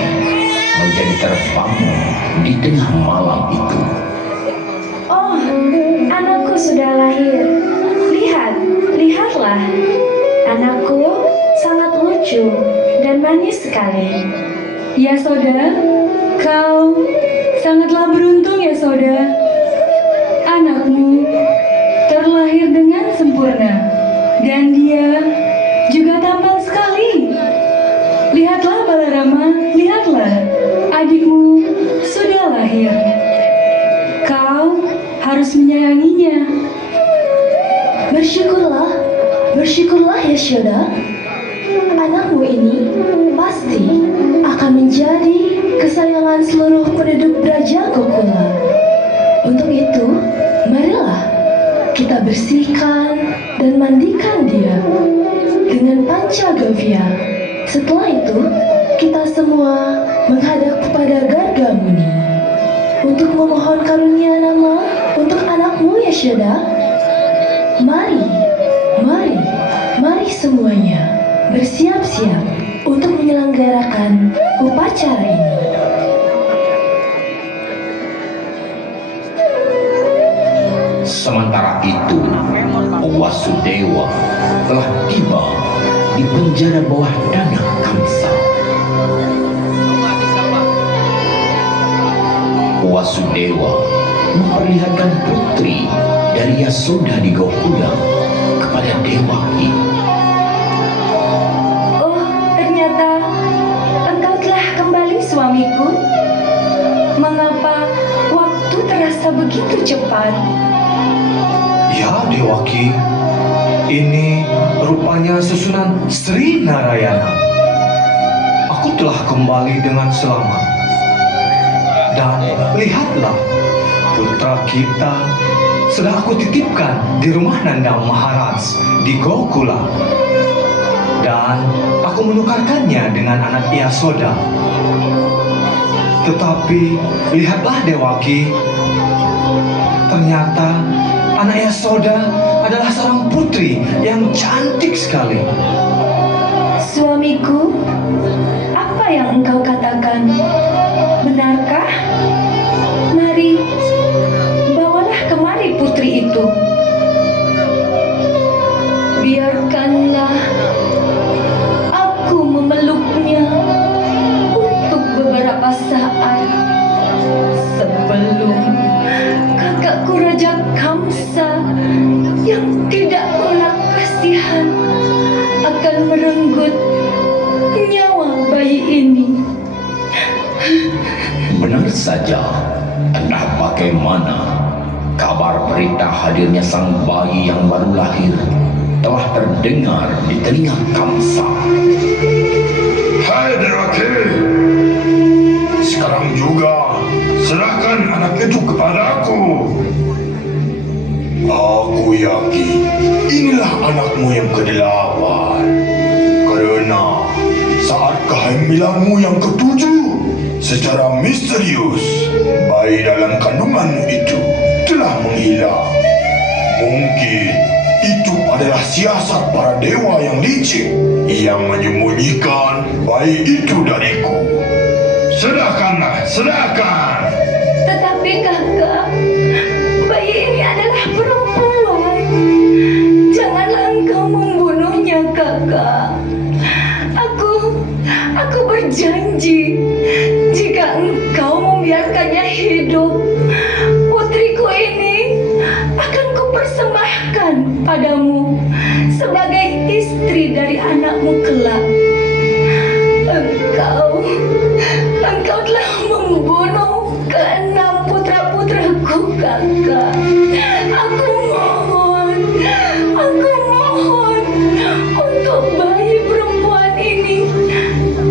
menjadi terbangun di tengah malam itu. Oh, anakku sudah lahir. Lihatlah. Anakku sangat lucu dan manis sekali. Yasoda, kau sangatlah beruntung, Yasoda. Anakmu terlahir dengan sempurna dan dia juga tampan sekali. Lihatlah Balarama, lihatlah, adikmu sudah lahir. Kau harus menyayanginya. Bersyukurlah Yasoda. Anakmu ini pasti akan menjadi kesayangan seluruh penduduk Braja Gokula. Untuk itu, marilah kita bersihkan dan mandikan dia dengan Pancagavya. Setelah itu, kita semua menghadap kepada Gargamuni untuk memohon karunia nama untuk anakmu Yashoda. Mari semuanya bersiap-siap untuk menyelenggarakan upacara ini. Sementara itu, Wasudewa telah tiba di penjara bawah tanah Kamsa. Wasudewa memperlihatkan putri dari Yasoda di Gokula kepada Dewaki. Oh, ternyata engkau telah kembali, suamiku. Mengapa waktu terasa begitu cepat? Ya, Dewaki, ini rupanya susunan Sri Narayana. Aku telah kembali dengan selamat. Dan lihatlah, putra kita sudah aku titipkan di rumah Nanda Maharaj di Gokula. Dan aku menukarkannya dengan anak Yasoda. Tetapi lihatlah, Dewaki, ternyata anak Yasoda adalah seorang putri yang cantik sekali. Suamiku, apa yang engkau katakan? Benarkah? Mari, bawalah kemari putri itu. Biarkanlah aku memeluknya untuk beberapa saat sebelum kakakku Raja Kamsa yang tidak pernah kasihan akan merenggut nyawa bayi ini. Benar saja, entah bagaimana kabar berita hadirnya sang bayi yang baru lahir telah terdengar di telinga Kamsa. Hai Dewaki, sekarang juga serahkan anak itu kepadaku. Aku yakin inilah anakmu yang ke-8. Karena saat kehamilanmu yang ke-7, secara misterius bayi dalam kandunganmu itu telah menghilang. Mungkin itu adalah siasat para dewa yang licik yang menyembunyikan bayi itu dariku. Serahkanlah, serahkan. Tetapi kakak, bayi ini adalah perempuan. Janganlah engkau membunuhnya, kakak. Aku berjanji, jika engkau membiarkannya hidup, putriku ini akan kupersembahkan padamu sebagai istri dari anakmu kelak. Engkau telah membunuh ke-6 putra-putraku, kakak. Aku mohon untuk bayi perempuan ini,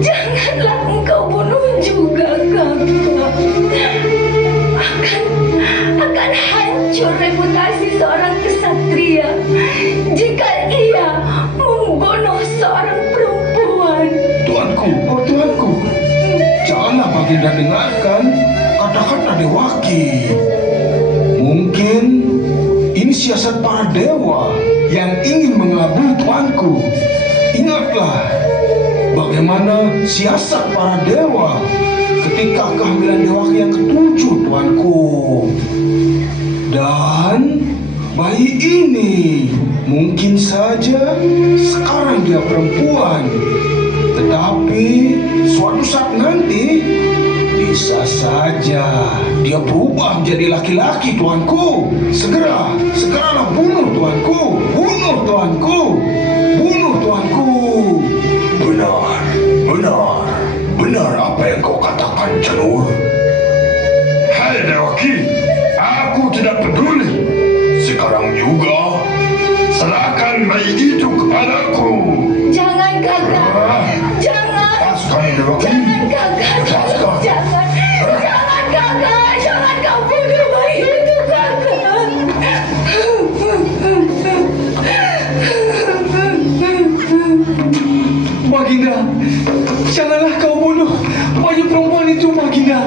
janganlah engkau bunuh juga, kakak. Akan hancur reputasi seorang kesatria jika ia membunuh seorang perempuan. Tuanku, oh tuanku, janganlah Baginda dengarkan kata-kata Dewaki. Mungkin ini siasat para dewa yang ingin mengelabui tuanku. Ingatlah bagaimana siasat para dewa ketika kehamilan Dewaki yang ke-7, tuanku. Dan bayi ini mungkin saja sekarang dia perempuan, tetapi suatu saat nanti bisa saja dia berubah menjadi laki-laki, tuanku. Segeralah bunuh, tuanku. Bunuh, tuanku. Bunuh, tuanku. Benar apa yang kau katakan, Janur. Hai Dewaki, aku tidak peduli. Sekarang juga serahkan bayi itu kepadaku. Jangan, kakak. Jangan. Lepaskan, Dewaki. Jangan, kakak. Lepaskan. Jangan, kakak. Jangan kau bunuh bayi itu, kakak. Baginda, janganlah kau bunuh bayi perempuan itu, Baginda.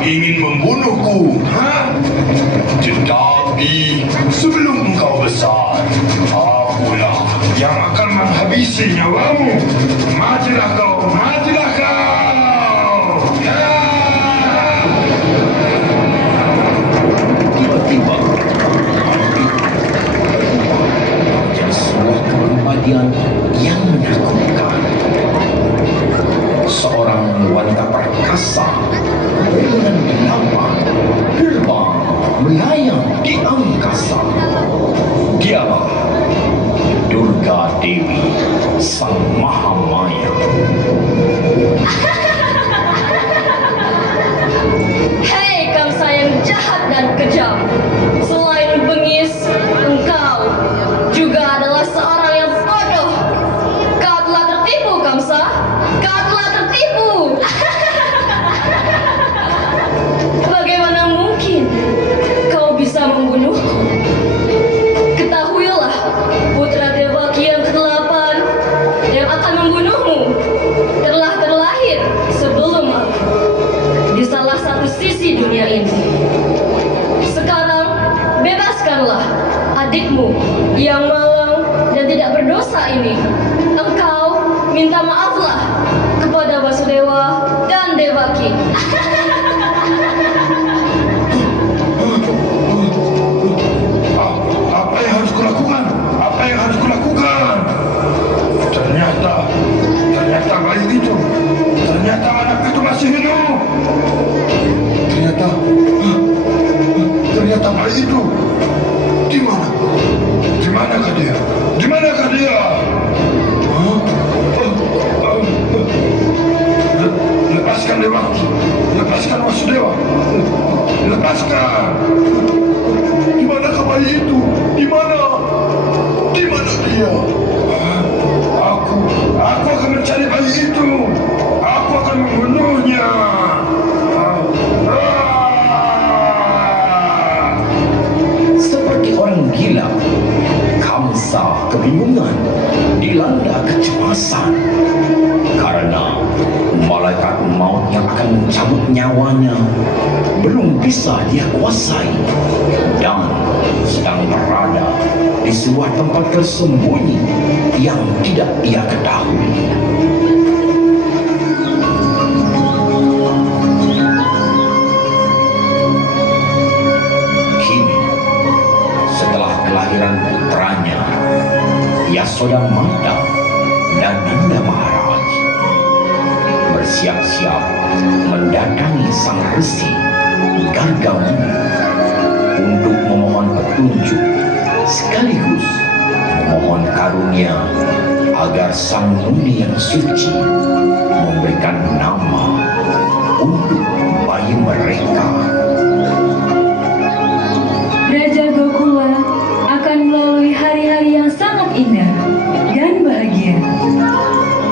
ingin membunuhku, ha? Tetapi sebelum engkau besar, akulah yang akan menghabisi nyawamu. Majulah kau, majulah kau. Tiba-tiba terjadi sebuah kepribadian yang menakutkan. Seorang wanita perkasa dengan delapan gerbang melayang di angkasa. Dialah Durga Dewi Sang Mahamaya. Hei Kamsa yang jahat dan kejam, selain bengis, engkau juga adalah seorang yang bodoh. Kau telah tertipu, Kamsa. Kau telah tertipu. Bagaimana mungkin kau bisa membunuhku? Ketahuilah, putra Dewaki yang ke-8 yang akan membunuhmu telah terlahir sebelum aku di salah satu sisi dunia ini. Sekarang bebaskanlah adikmu yang malang dan tidak berdosa ini. Engkau minta maaflah kepada Wasudewa dan Dewaki. Apa yang harus kulakukan? Apa yang harus kulakukan? Ternyata bayi itu, ternyata anak itu masih hidup. Ternyata bayi itu. Di mana? Di manakah dia? Di manakah dia? Lepaskan Dewaki, lepaskan Wasudewa, lepaskan. Di manakah bayi itu? Di mana? Di mana dia? Aku akan mencari bayi itu. Aku akan membunuhnya. Seperti orang gila, Kamsa kebingungan, dilanda kecemasan karena malaikat maut yang akan mencabut nyawanya belum bisa dia kuasai dan sedang berada di sebuah tempat tersembunyi yang tidak ia ketahui. Kini, setelah kelahiran putranya, Yasoda Mata dan Nanda Maharaj bersiap-siap mendatangi sang resi Gargamuni untuk memohon petunjuk sekaligus memohon karunia agar sang muni yang suci memberikan nama untuk bayi mereka. Raja Gokula akan melalui hari-hari yang sangat indah dan bahagia.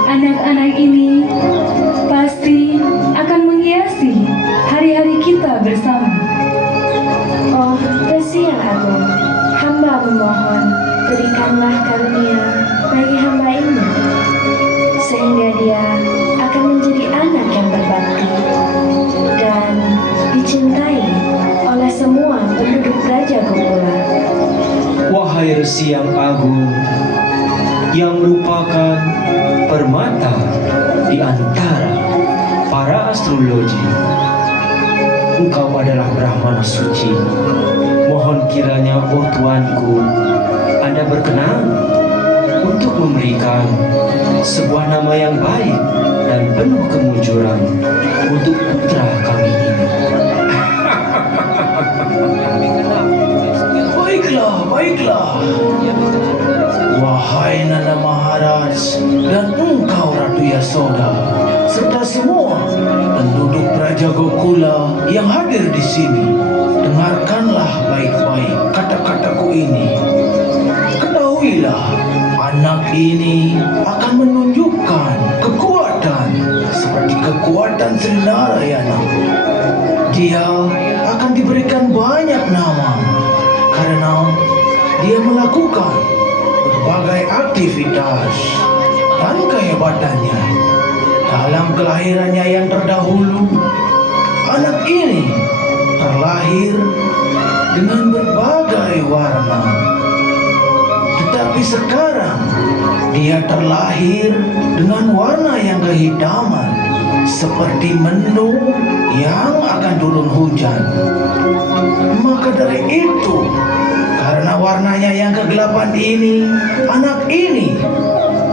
Anak-anak ini pasti akan menghiasi hari-hari kita bersama. Oh, Resi yang agung, hamba memohon, berikanlah karunia bagi hamba ini, sehingga dia akan menjadi anak yang berbakti dan dicintai oleh semua penduduk Raja Gokula. Wahai Resi yang agung, yang merupakan permata di antara para astrologi, engkau adalah Brahmana suci. Mohon kiranya, oh Tuanku, Anda berkenan untuk memberikan sebuah nama yang baik dan penuh kemujuran untuk putra kami ini. Baiklah. Wahai Nanda Maharaj dan engkau Ratu Yasoda, serta semua penduduk Raja Gokula yang hadir di sini, dengarkanlah baik-baik kata-kataku ini. Ketahuilah, anak ini akan menunjukkan kekuatan seperti kekuatan Sri Narayana. Dia akan diberikan banyak nama karena dia melakukan berbagai aktivitas dan kehebatannya. Dalam kelahirannya yang terdahulu, anak ini terlahir dengan berbagai warna. Tetapi sekarang dia terlahir dengan warna yang kehitaman, seperti mendung yang akan turun hujan. Maka dari itu, karena warnanya yang kegelapan ini, anak ini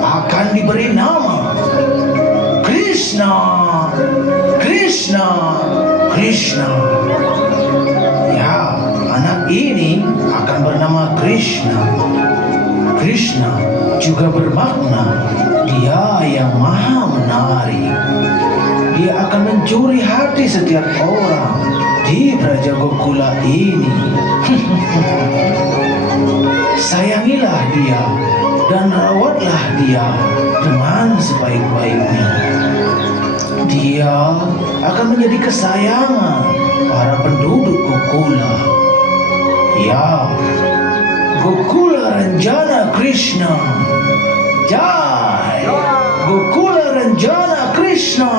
akan diberi nama Krishna, Krishna, Krishna. Ya, anak ini akan bernama Krishna. Krishna juga bermakna dia yang maha menari. Dia akan mencuri hati setiap orang di Braja Gokula ini. Sayangilah dia dan rawatlah dia dengan sebaik-baiknya. Dia akan menjadi kesayangan para penduduk Gokula. Ya, Gokula Ranjana Krishna. Jai Gokula Ranjana Krishna.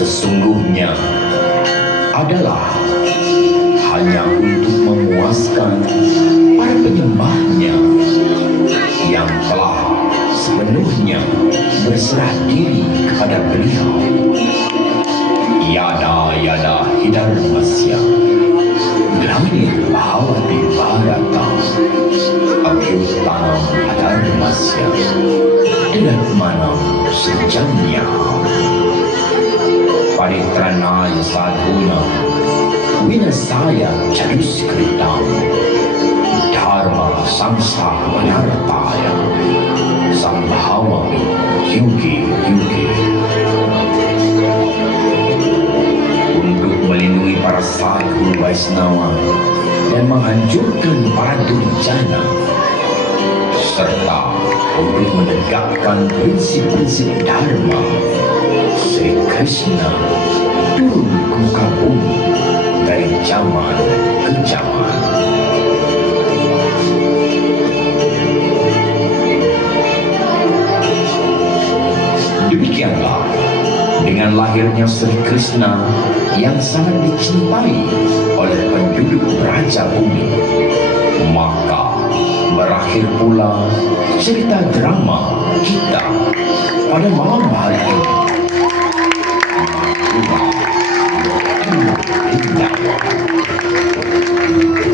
Sesungguhnya adalah hanya untuk memuaskan para penyembahnya yang telah sepenuhnya berserah diri kepada beliau. Yada yada hidarmasya Glamir bhavati bharata Abhyutanam hadarmasya Didatmanam sejanya Paritranaya sadhuna Vinasaya chaduskritam Dharma samsa vanartaya Sambhavami yugi yugi. Untuk melindungi para sadhu Vaisnava dan menghancurkan para durjana, serta untuk menegakkan prinsip-prinsip Dharma, Sri Krishna turun muka bumi dari zaman ke zaman. Demikianlah dengan lahirnya Sri Krishna yang sangat dicintai oleh penduduk Raja Bumi, maka berakhir pula cerita drama kita pada malam hari ini.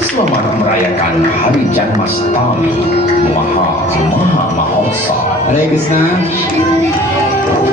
Selamat merayakan Hari Janmastami Maha Mahotsav. Hare Krishna.